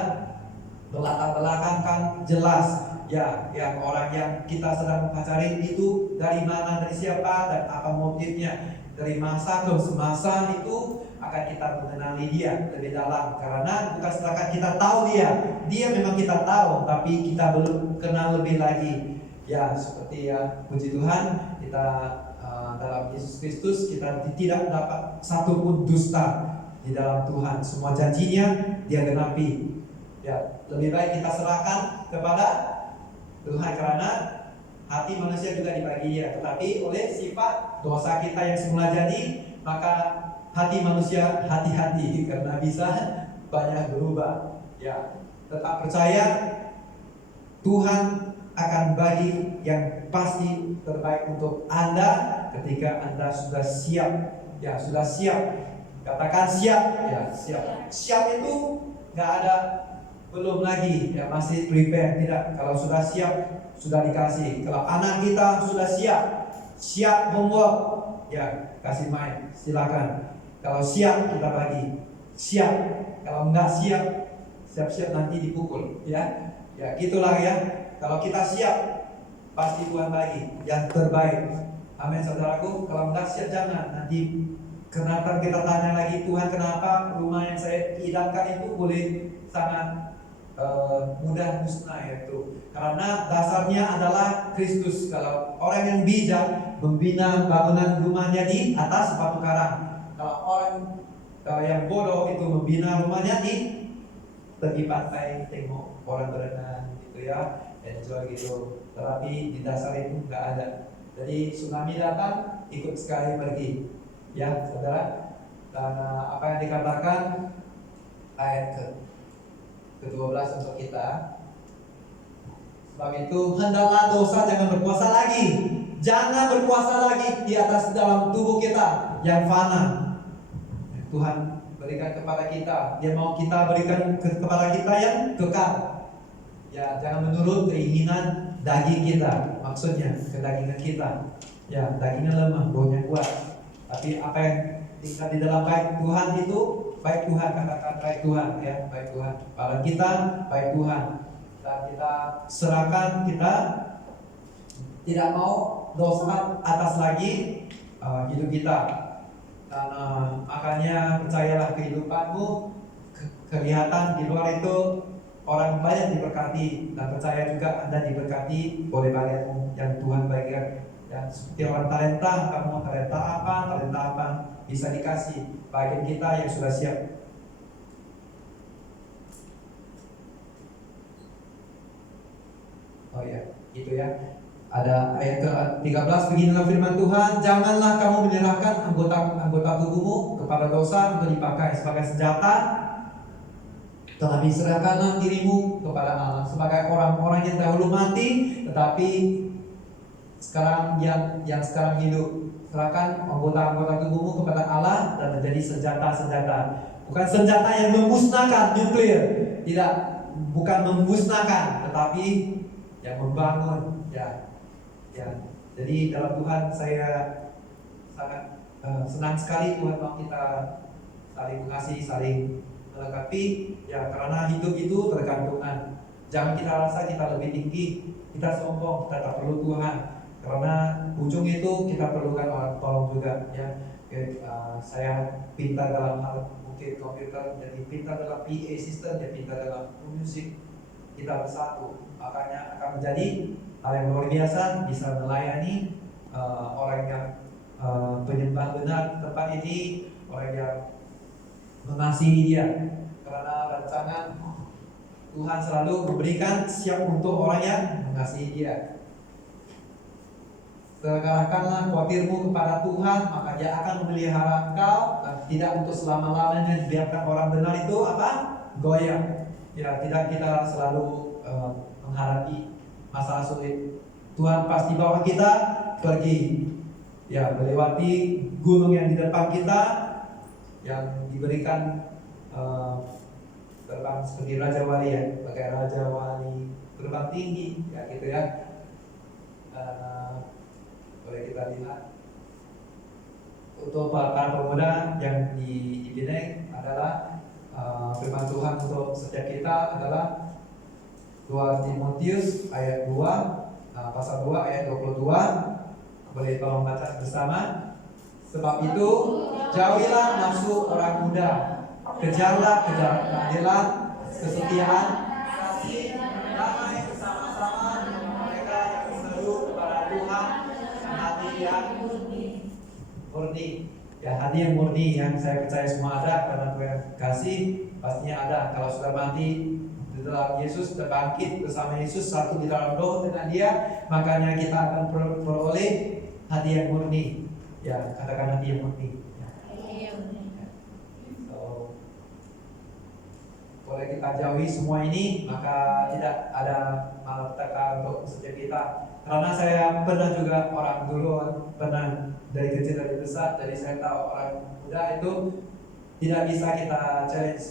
berlatar belakang kan jelas. Ya, yang orang yang kita sedang pacarin itu dari mana, dari siapa, dan apa motifnya. Dari masa ke semasa itu akan kita mengenali dia lebih dalam. Karena bukan setakat kita tahu dia memang kita tahu, tapi kita belum kenal lebih lagi. Ya, seperti ya, puji Tuhan, kita dalam Yesus Kristus kita tidak dapat satupun dusta di dalam Tuhan. Semua janjinya Dia genapi. Ya, lebih baik kita serahkan kepada Tuhan, karena hati manusia juga dibagi Dia. Tetapi oleh sifat dosa kita yang semula jadi, maka hati manusia hati-hati karena bisa banyak berubah. Ya, tetap percaya Tuhan akan bagi yang pasti terbaik untuk Anda ketika Anda sudah siap. Ya, sudah siap. Katakan siap. Ya, siap. Siap itu nggak ada belum lagi, ya masih prepare, tidak. Kalau sudah siap, sudah dikasih. Kalau anak kita sudah siap homework, ya kasih main, silakan. Kalau siap kita bagi, siap. Kalau nggak siap nanti dipukul, ya. Ya gitulah ya. Kalau kita siap, pasti Tuhan bagi yang terbaik. Amin saudaraku. Kalau nggak siap jangan. Nanti kenapa kita tanya lagi, Tuhan kenapa rumah yang saya idamkan itu boleh sangat mudah musnah, yaitu karena dasarnya adalah Kristus. Kalau orang yang bijak membina bangunan rumahnya di atas batu karang, kalau orang yang bodoh itu membina rumahnya di tepi pantai, tengok orang berenang gitu ya, enjoy gitu. Tetapi di dasar itu nggak ada. Jadi tsunami datang ikut sekali pergi, ya saudara. Dan apa yang dikatakan ayat ke-12 untuk kita. Sebab itu hendaklah dosa jangan berkuasa lagi. Jangan berkuasa lagi di atas dalam tubuh kita yang fana. Tuhan berikan kepada kita, Dia mau kita berikan kepada kita yang kekal. Ya, jangan menurut keinginan daging kita. Maksudnya kedagingan kita. Ya, dagingnya lemah, rohnya kuat. Tapi apa yang di dalam baik Tuhan itu, baik Tuhan, katakan baik Tuhan, ya baik Tuhan. Kalau kita baik Tuhan, dan kita serahkan, kita tidak mau dosa atas lagi hidup kita. Dan makanya percayalah kehidupanmu kelihatan di luar itu orang banyak diberkati, dan percaya juga Anda diberkati oleh bagianmu yang Tuhan bagikan. Dan seperti orang talenta, kamu talenta apa bisa dikasih bagian kita yang sudah siap. Oh ya, gitu ya. Ada ayat ke-13, beginilah firman Tuhan, janganlah kamu menyerahkan anggota tubuhmu kepada dosa untuk dipakai sebagai senjata, tetapi serahkanlah dirimu kepada Allah sebagai orang-orang yang dahulu mati, tetapi sekarang yang sekarang hidup. Serahkan anggota-anggota tubuhmu kepada Allah dan menjadi senjata-senjata. Bukan senjata yang memusnahkan, nuklir. Tidak, bukan memusnahkan, tetapi yang membangun. Ya. Jadi dalam Tuhan saya sangat senang sekali Tuhan mau kita saling mengasihi, saling melengkapi. Ya, karena hidup itu tergantungan. Jangan kita rasa kita lebih tinggi, kita sombong, kita tak perlu Tuhan. Karena ujung itu kita perlukan orang tolong juga, ya. Saya pintar dalam hal mungkin komputer, jadi pintar dalam PA system, jadi pintar dalam musik. Kita bersatu, makanya akan menjadi hal yang luar biasa, bisa melayani orang yang penyembah benar tempat ini, orang yang mengasihi Dia. Karena rancangan Tuhan selalu memberikan siap untuk orang yang mengasihi Dia. Serahkanlah khawatirmu kepada Tuhan, maka Dia akan memelihara engkau, dan tidak untuk selama-lamanya dibiarkan orang benar itu apa? Goyah. Ya, tidak kita selalu menghadapi masalah sulit. Tuhan pasti bawa kita pergi, ya, melewati gunung yang di depan kita, yang diberikan terbang seperti Raja Wali, ya, pakai Raja Wali terbang tinggi, ya gitu ya. Boleh kita lihat untuk para pemuda yang di Pineng adalah firman Tuhan untuk setiap kita adalah 2 Timotius ayat 2 pasal 2 ayat 22. Boleh tolong baca bersama. Sebab itu jauhilah nafsu orang muda, kejarlah keadilan, kesetiaan, kasih, damai bersama-sama dengan mereka yang seru kepada Tuhan, hati yang murni. Ya, hati yang murni yang saya percaya semua ada, karena Tuhan kasih pastinya ada. Kalau sudah mati di dalam Yesus, terbangkit bersama Yesus, satu di dalam roh dengan Dia, makanya kita akan peroleh hati yang murni. Ya, katakan hati yang murni. So, boleh kita jauhi semua ini, maka tidak ada malapetaka untuk setiap kita. Karena saya pernah juga orang dulu, pernah dari kecil dari besar, jadi saya tahu orang muda itu tidak bisa kita challenge.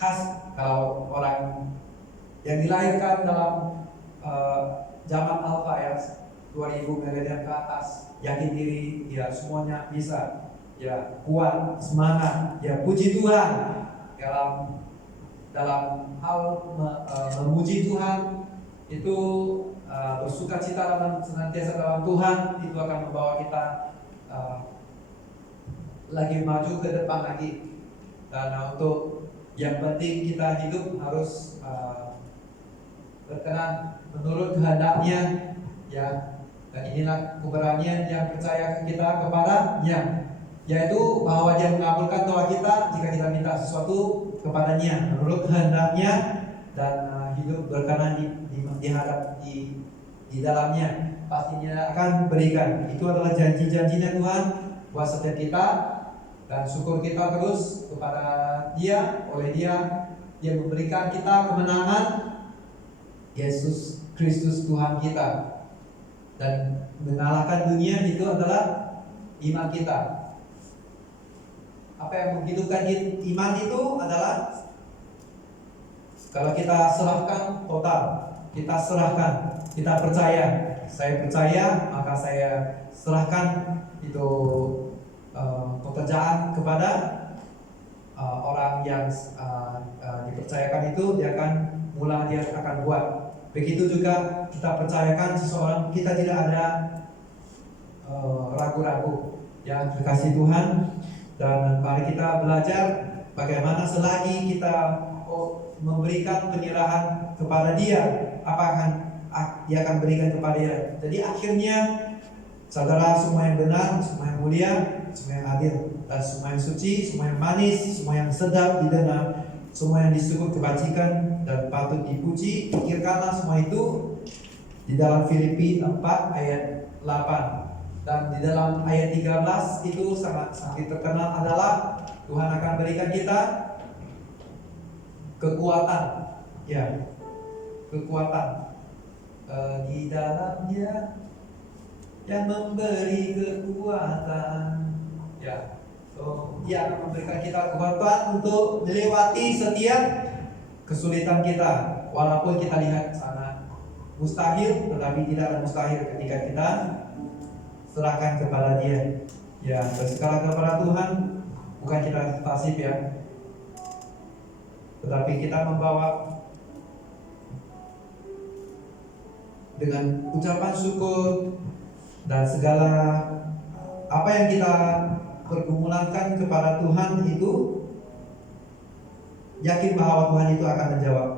Khas kalau orang yang dilahirkan dalam zaman alpha ya, 2000 milenial ke atas, yakin diri, ya semuanya bisa, ya kuat, semangat, ya puji Tuhan dalam hal memuji Tuhan itu, bersukacita senantiasa dalam Tuhan, itu akan membawa kita lagi maju ke depan lagi. Dan untuk yang penting kita hidup harus berkenan menurut kehendaknya, ya. Dan inilah keberanian yang percaya kita kepadanya, yaitu bahwa Dia mengabulkan doa kita jika kita minta sesuatu kepadanya menurut kehendaknya, dan hidup berkenan di dalamnya, pastinya akan berikan. Itu adalah janji-janjinya Tuhan buat setiap kita, dan syukur kita terus kepada Dia. Oleh Dia memberikan kita kemenangan, Yesus Kristus Tuhan kita. Dan mengalahkan dunia itu adalah iman kita. Apa yang menghidupkan iman itu adalah kalau kita serahkan total, kita serahkan, kita percaya. Saya percaya, maka saya serahkan itu pekerjaan kepada orang yang dipercayakan itu, dia akan mulai, dia akan buat. Begitu juga kita percayakan seseorang, kita tidak ada ragu-ragu. Ya, terkasih Tuhan, dan mari kita belajar bagaimana selagi kita memberikan penyerahan kepada Dia, apakah Dia akan berikan kepada Dia. Jadi akhirnya saudara, semua yang benar, semua yang mulia, semua yang adil, dan semua yang suci, semua yang manis, semua yang sedap didengar, semua yang disebut kebajikan dan patut dipuji, pikirkanlah semua itu di dalam Filipi 4 ayat 8. Dan di dalam ayat 13 itu sangat terkenal adalah Tuhan akan berikan kita kekuatan, ya, kekuatan di dalamnya yang memberi kekuatan, ya. So, Dia akan memberikan kita kekuatan untuk melewati setiap kesulitan kita. Walaupun kita lihat sangat mustahil, tetapi tidak ada mustahil ketika kita serahkan kepada Dia. Ya, berserah kepada Tuhan, bukan kita pasif ya, tetapi kita membawa dengan ucapan syukur dan segala apa yang kita pergumulankan kepada Tuhan itu, yakin bahwa Tuhan itu akan menjawab.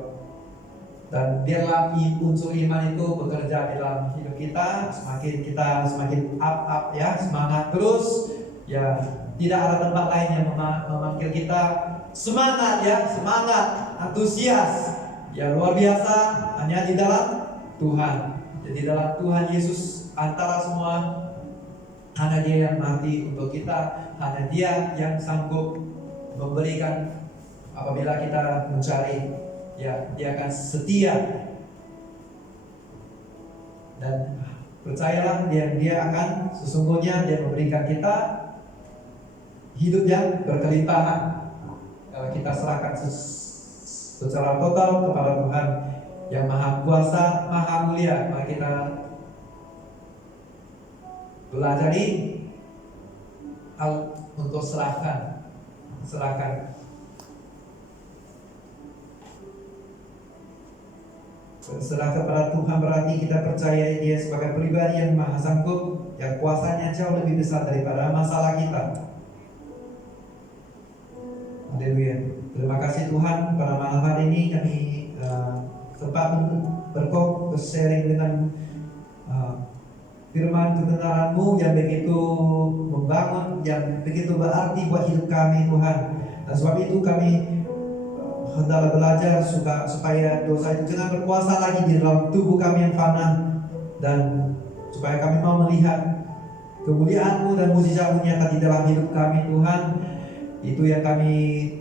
Dan biarlah unsur iman itu bekerja dalam hidup kita, semakin up ya, semangat terus ya. Tidak ada tempat lain yang memanggil kita semangat ya, semangat, antusias yang luar biasa hanya di dalam Tuhan. Jadi dalam Tuhan Yesus antara semua, hanya Dia yang mati untuk kita, hanya Dia yang sanggup memberikan apabila kita mencari. Ya, Dia akan setia. Dan percayalah, Dia akan sesungguhnya Dia memberikan kita hidup yang berkelimpahan kalau kita serahkan secara total kepada Tuhan yang Maha Kuasa, Maha Mulia. Mari kita pelajari hal untuk serahkan. Berserah kepada Tuhan berarti kita percaya Dia sebagai pribadi yang maha sanggup, yang kuasanya jauh lebih besar daripada masalah kita. Haleluya. Terima kasih Tuhan, pada malam hari ini kami sempat bersharing dengan firman kebenaran-Mu yang begitu membangun, yang begitu berarti buat hidup kami Tuhan. Dan sebab itu kami hendaklah belajar supaya dosa itu jangan berkuasa lagi di dalam tubuh kami yang fana, dan supaya kami mau melihat kemuliaan-Mu dan mujizat-Mu nyata di dalam hidup kami Tuhan. Itu yang kami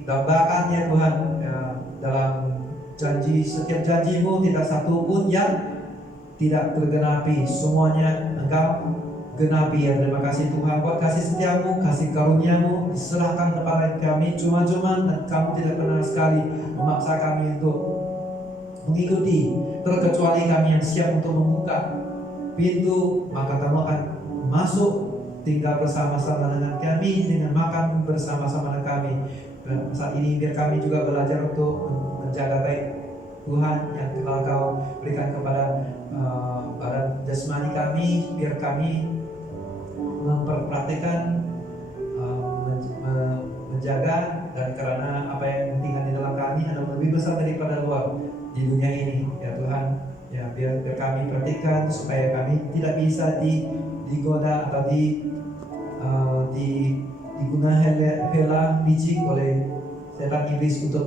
dambakan ya Tuhan, ya, dalam setiap janji-Mu tidak satu pun yang tidak tergenapi, semuanya Engkau genapi ya. Terima kasih Tuhan buat kasih setia-Mu, kasih karunia-Mu diserahkan kepada kami cuma-cuma, dan Kamu tidak pernah sekali memaksa kami untuk mengikuti, terkecuali kami yang siap untuk membuka pintu, maka Kamu akan masuk, tinggal bersama-sama dengan kami, dengan makan bersama-sama dengan kami. Dan saat ini biar kami juga belajar untuk menjaga baik Tuhan yang telah Kau berikan kepada badan jasmani kami, biar kami memperhatikan, menjaga, dan karena apa yang tinggal di dalam kami adalah lebih besar daripada luar di dunia ini ya Tuhan. Ya, biar kami perhatikan supaya kami tidak bisa digoda atau diguna hela licik oleh setan iblis untuk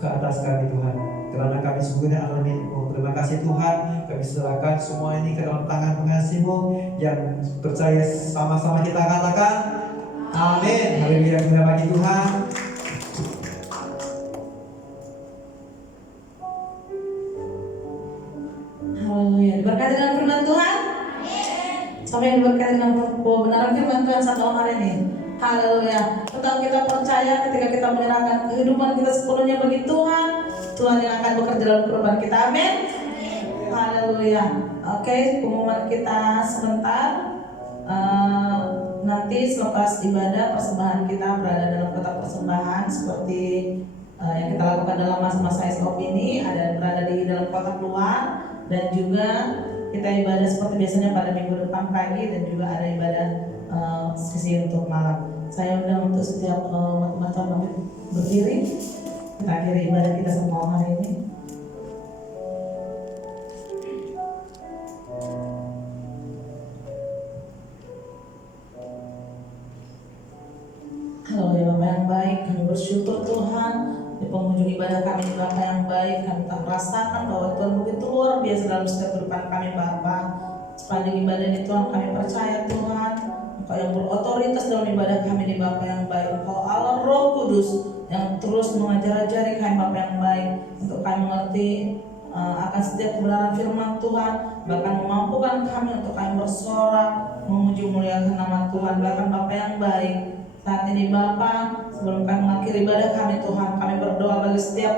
ke atas kami Tuhan, karena kami sesungguhnya adalah milik-Mu. Terima kasih Tuhan, kami serahkan semua ini ke dalam tangan pengasih-Mu. Yang percaya sama-sama kita katakan amin. Haleluya, kita bagi Tuhan. Haleluya, diberkati dengan firman Tuhan. Sampai yang diberkati dengan kebenaran firman Tuhan satu hari ini. Haleluya. Tetap kita percaya ketika kita menyerahkan kehidupan kita sepenuhnya bagi Tuhan, Tuhan yang akan bekerja dalam kehidupan kita. Amin. Haleluya. Oke, pengumuman kita sebentar. Nanti selepas ibadah persembahan kita berada dalam kotak persembahan seperti yang kita lakukan dalam masa-masa SOP ini, ada berada di dalam kotak luar, dan juga kita ibadah seperti biasanya pada minggu depan pagi, dan juga ada ibadah sesi untuk malam. Saya undang untuk setiap teman-teman berdiri. Kita akhiri ibadah kita semua hari ini. Haleluya, Bapa yang baik, kami bersyukur Tuhan di penghujung ibadah kami di Bapa yang baik. Kami telah merasakan bahwa Tuhan begitu luar biasa dalam setiap kehidupan kami Bapa. Sepanjang ibadah ini Tuhan, kami percaya Tuhan Engkau yang berotoritas dalam ibadah kami di Bapa yang baik. Engkau Allah Roh Kudus yang terus mengajar-ajari kami Bapa yang baik, untuk kami mengerti akan setiap kebenaran firman Tuhan, bahkan memampukan kami untuk kami bersorak memuji muliakan nama Tuhan. Bahkan Bapa yang baik, saat ini Bapa, sebelum kami mengakhiri ibadah kami Tuhan, kami berdoa bagi setiap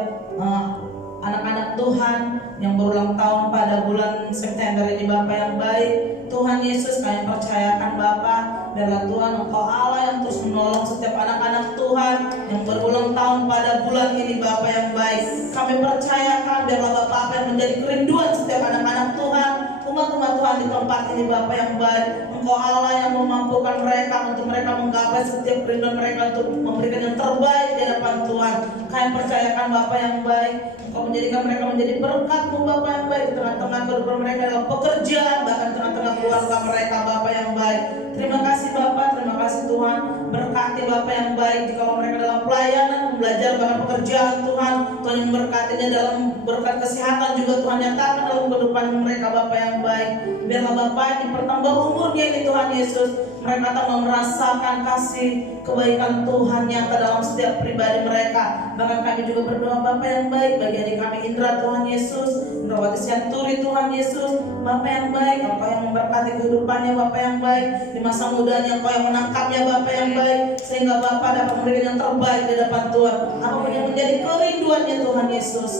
anak-anak Tuhan yang berulang tahun pada bulan September ini Bapa yang baik. Tuhan Yesus, kami percayakan Bapa, biarlah Tuhan Engkau Allah yang terus menolong setiap anak-anak Tuhan yang berulang tahun pada bulan ini Bapa yang baik. Kami percayakan biarlah Bapa apa yang menjadi kerinduan setiap anak-anak Tuhan, umat-umat Tuhan di tempat ini Bapa yang baik. Engkau Allah yang memampukan mereka untuk mereka menggapai setiap kerinduan mereka, untuk memberikan yang terbaik di hadapan Tuhan. Kami percayakan Bapa yang baik, Engkau menjadikan mereka menjadi berkat-Mu Bapa yang baik di tengah-tengah kehidupan mereka dalam pekerjaan, bahkan tengah-tengah keluarga mereka Bapa yang baik. Terima kasih Bapa, terima kasih Tuhan. berkati Bapak yang baik. Jika mereka dalam pelayanan, belajar bahkan pekerjaan Tuhan, Tuhan yang berkatinya dalam berkat kesehatan juga Tuhan nyatakan dalam kehidupan mereka Bapak yang baik. Biarlah Bapak dipertambah umurnya ini Tuhan Yesus, mereka akan merasakan kasih kebaikan Tuhan nyata dalam setiap pribadi mereka. Bahkan kami juga berdoa Bapak yang baik bagi adik kami Indra Tuhan Yesus, Indrawati Sianturi Tuhan Yesus, Bapak yang baik, Engkau yang memberkati kehidupannya Bapak yang baik, di masa mudanya Engkau yang menangkapnya Bapak yang baik, sehingga Bapak dapat memberikan yang terbaik di depan Tuhan. Apapun yang menjadi kerinduannya Tuhan Yesus,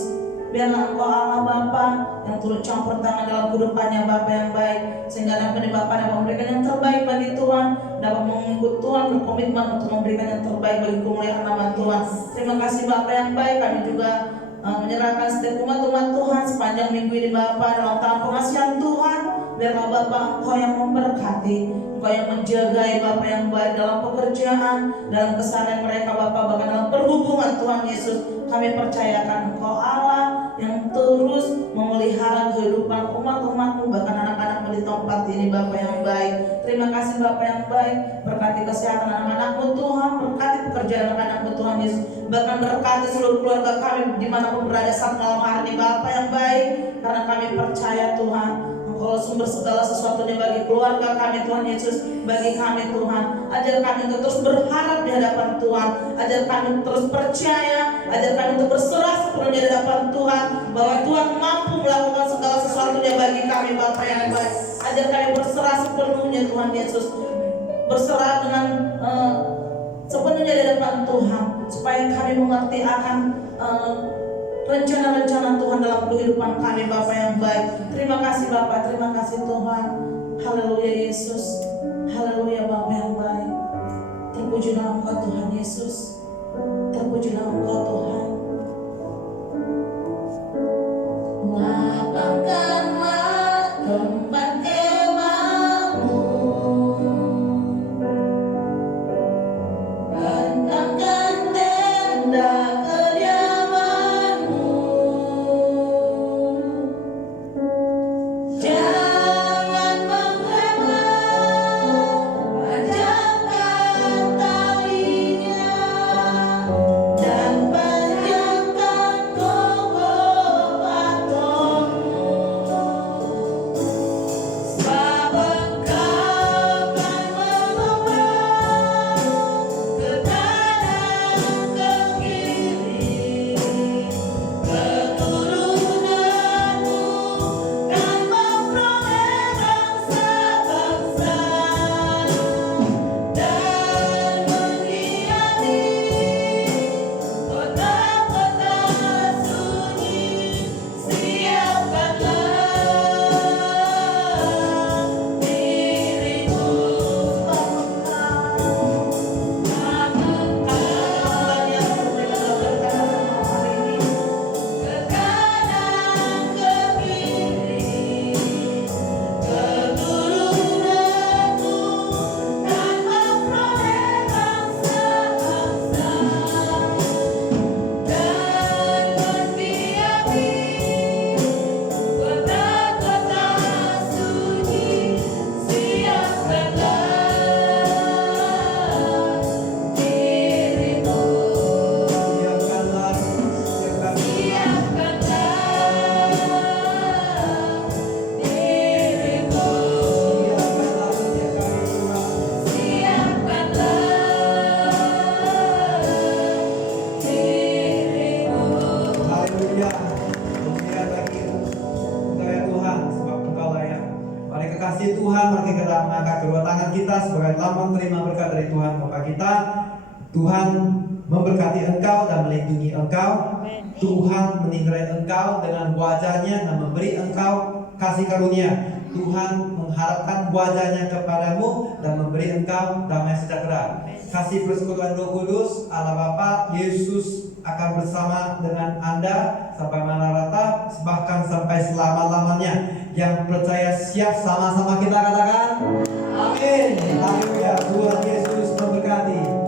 biarlah Engkau Allah Bapa yang turut campur tangan dalam kehidupannya Bapa yang baik, sehingga dapat Bapa dapat memberikan yang terbaik bagi Tuhan, dapat mengikut Tuhan, berkomitmen untuk memberikan yang terbaik bagi kemuliaan nama Tuhan. Terima kasih Bapa yang baik. Kami juga menyerahkan setiap umat-umat Tuhan sepanjang minggu ini Bapa dalam tangan pengasihan Tuhan. Biarlah Bapa Engkau yang memberkati, Engkau yang menjagai Bapa yang baik dalam pekerjaan, dalam keseharian mereka Bapa, bahkan dalam perhubungan Tuhan Yesus. Kami percayakan Engkau Allah yang terus memelihara kehidupan umat-umat-Mu, bahkan anak-anak-Mu di tempat ini Bapa yang baik. Terima kasih Bapa yang baik. Berkati kesehatan anak-anak-Mu Tuhan, berkati pekerjaan anak-anak-Mu Tuhan Yesus, bahkan berkati seluruh keluarga kami dimanapun berada saat malam hari ini Bapa yang baik. Karena kami percaya Tuhan, Engkau sumber segala sesuatunya bagi keluarga kami Tuhan Yesus, bagi kami Tuhan. Ajar kami untuk terus berharap di hadapan Tuhan, ajar kami untuk terus percaya, ajar kami untuk berserah sepenuhnya di hadapan Tuhan, bahwa Tuhan mampu melakukan segala sesuatunya bagi kami Bapa yang baik. Ajar kami berserah sepenuhnya Tuhan Yesus, berserah dengan sepenuhnya di hadapan Tuhan, supaya kami mengerti akan rencana-rencana Tuhan dalam kehidupan kami Bapa yang baik. Terima kasih Bapa, terima kasih Tuhan. Haleluya Yesus, haleluya Bapa yang baik. Terpujilah Engkau Tuhan Yesus, terpujilah Engkau Tuhan. Lapangkanlah tempat kemahmu, bentangkan tenda kediamanmu, jangan menghela, panjangkan talinya dan panjangkan gonggo patungmu, sebab Engkau akan mengembang ke kanan ke kiri, keturunanmu kan memperoleh bangsa-bangsa dan menghiyati kota-kota sunyi. Siapkanlah dirimu, ke kanan ke kiri, keturunanmu kan memperoleh bangsa-bangsa dan menghiyati kota-kota sunyi. Siapkanlah dirimu, Siapkanlah, siapkan, siapkanlah dirimu, siapkanlah setiap kami Tuhan. siapkanlah dirimu. Haleluya. Pujian bagi Engkau ya Tuhan, sebab Engkau layak. Mari kekasih Tuhan, mari kita mengangkat kedua tangan kita sebagai lambang terima berkat dari Tuhan Bapa kita. Tuhan memberkati engkau dan melindungi engkau. Tuhan meninggalkan engkau dengan wajahnya dan memberi engkau kasih karunia. Tuhan mengharapkan wajahnya kepadamu dan memberi engkau damai sejahtera. Kasih persekutuan Roh Kudus Allah Bapa Yesus akan bersama dengan Anda sampai Maranatha, bahkan sampai selama-lamanya. Yang percaya siap, sama-sama kita katakan amin. Haleluya. Tuhan Yesus memberkati.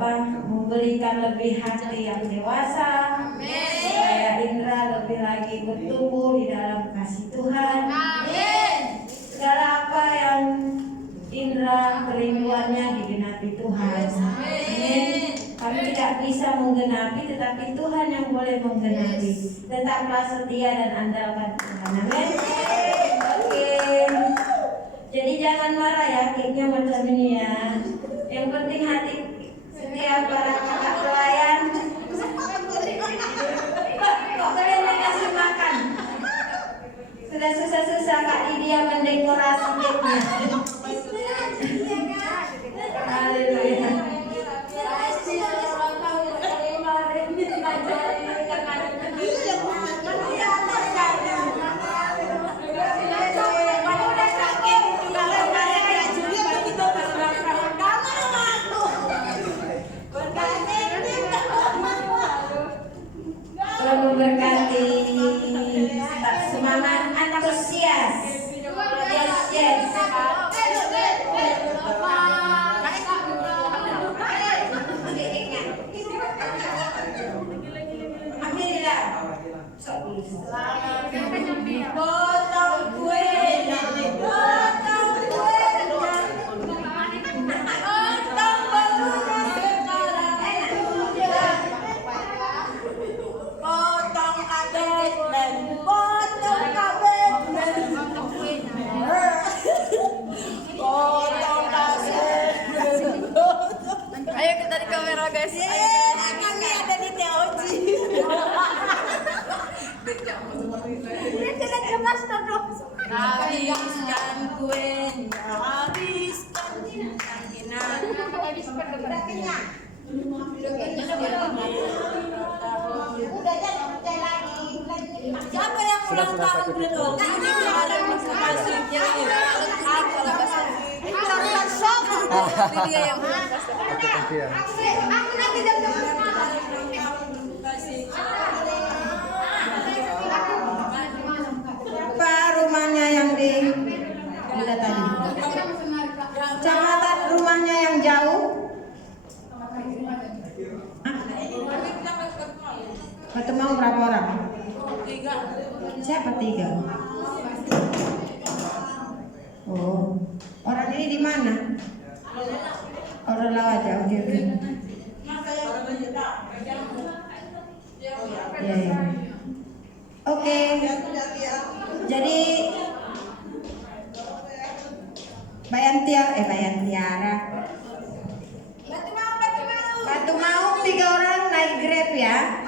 memberikan lebih hati yang dewasa, supaya Indra lebih lagi bertumbuh di dalam kasih Tuhan. Segala apa yang Indra kerinduannya digenapi Tuhan. Amin. Kami tidak bisa menggenapi, tetapi Tuhan yang boleh menggenapi. Tetaplah setia dan andalkan Tuhan. Amin. Oke. Jadi jangan marah ya, keknya macam ini ya. Yang penting hati setiap para kakak pelayan. Kok kalian dikasih makan? Sudah susah-susah Kak Lydia mendekorasi keknya. Haleluya. Tuhan memberkati. Tetap semangat, antusias. Yes. Alhamdulillah. Potong kue, potong kue, potong bolu sekarang, potong kabel dan potong kabel dan potong kabel. Ayo kita di kamera guys. Kami ada di TOG. Habiskan kuenya, habiskan kenyang. Siapa yang ulang tahun dulu? Ini ada masing-masingnya. Dia yang Aku nanti jam apa rumahnya yang di mana tadi? Kecamatan rumahnya yang jauh? Ketemu berapa orang? 3. Siapa 3? Oh, orang ini di mana? Orang Lawaja, oke. Ya. Oke. Jadi Bayan Tiara. Batu mau 3 orang naik Grab ya.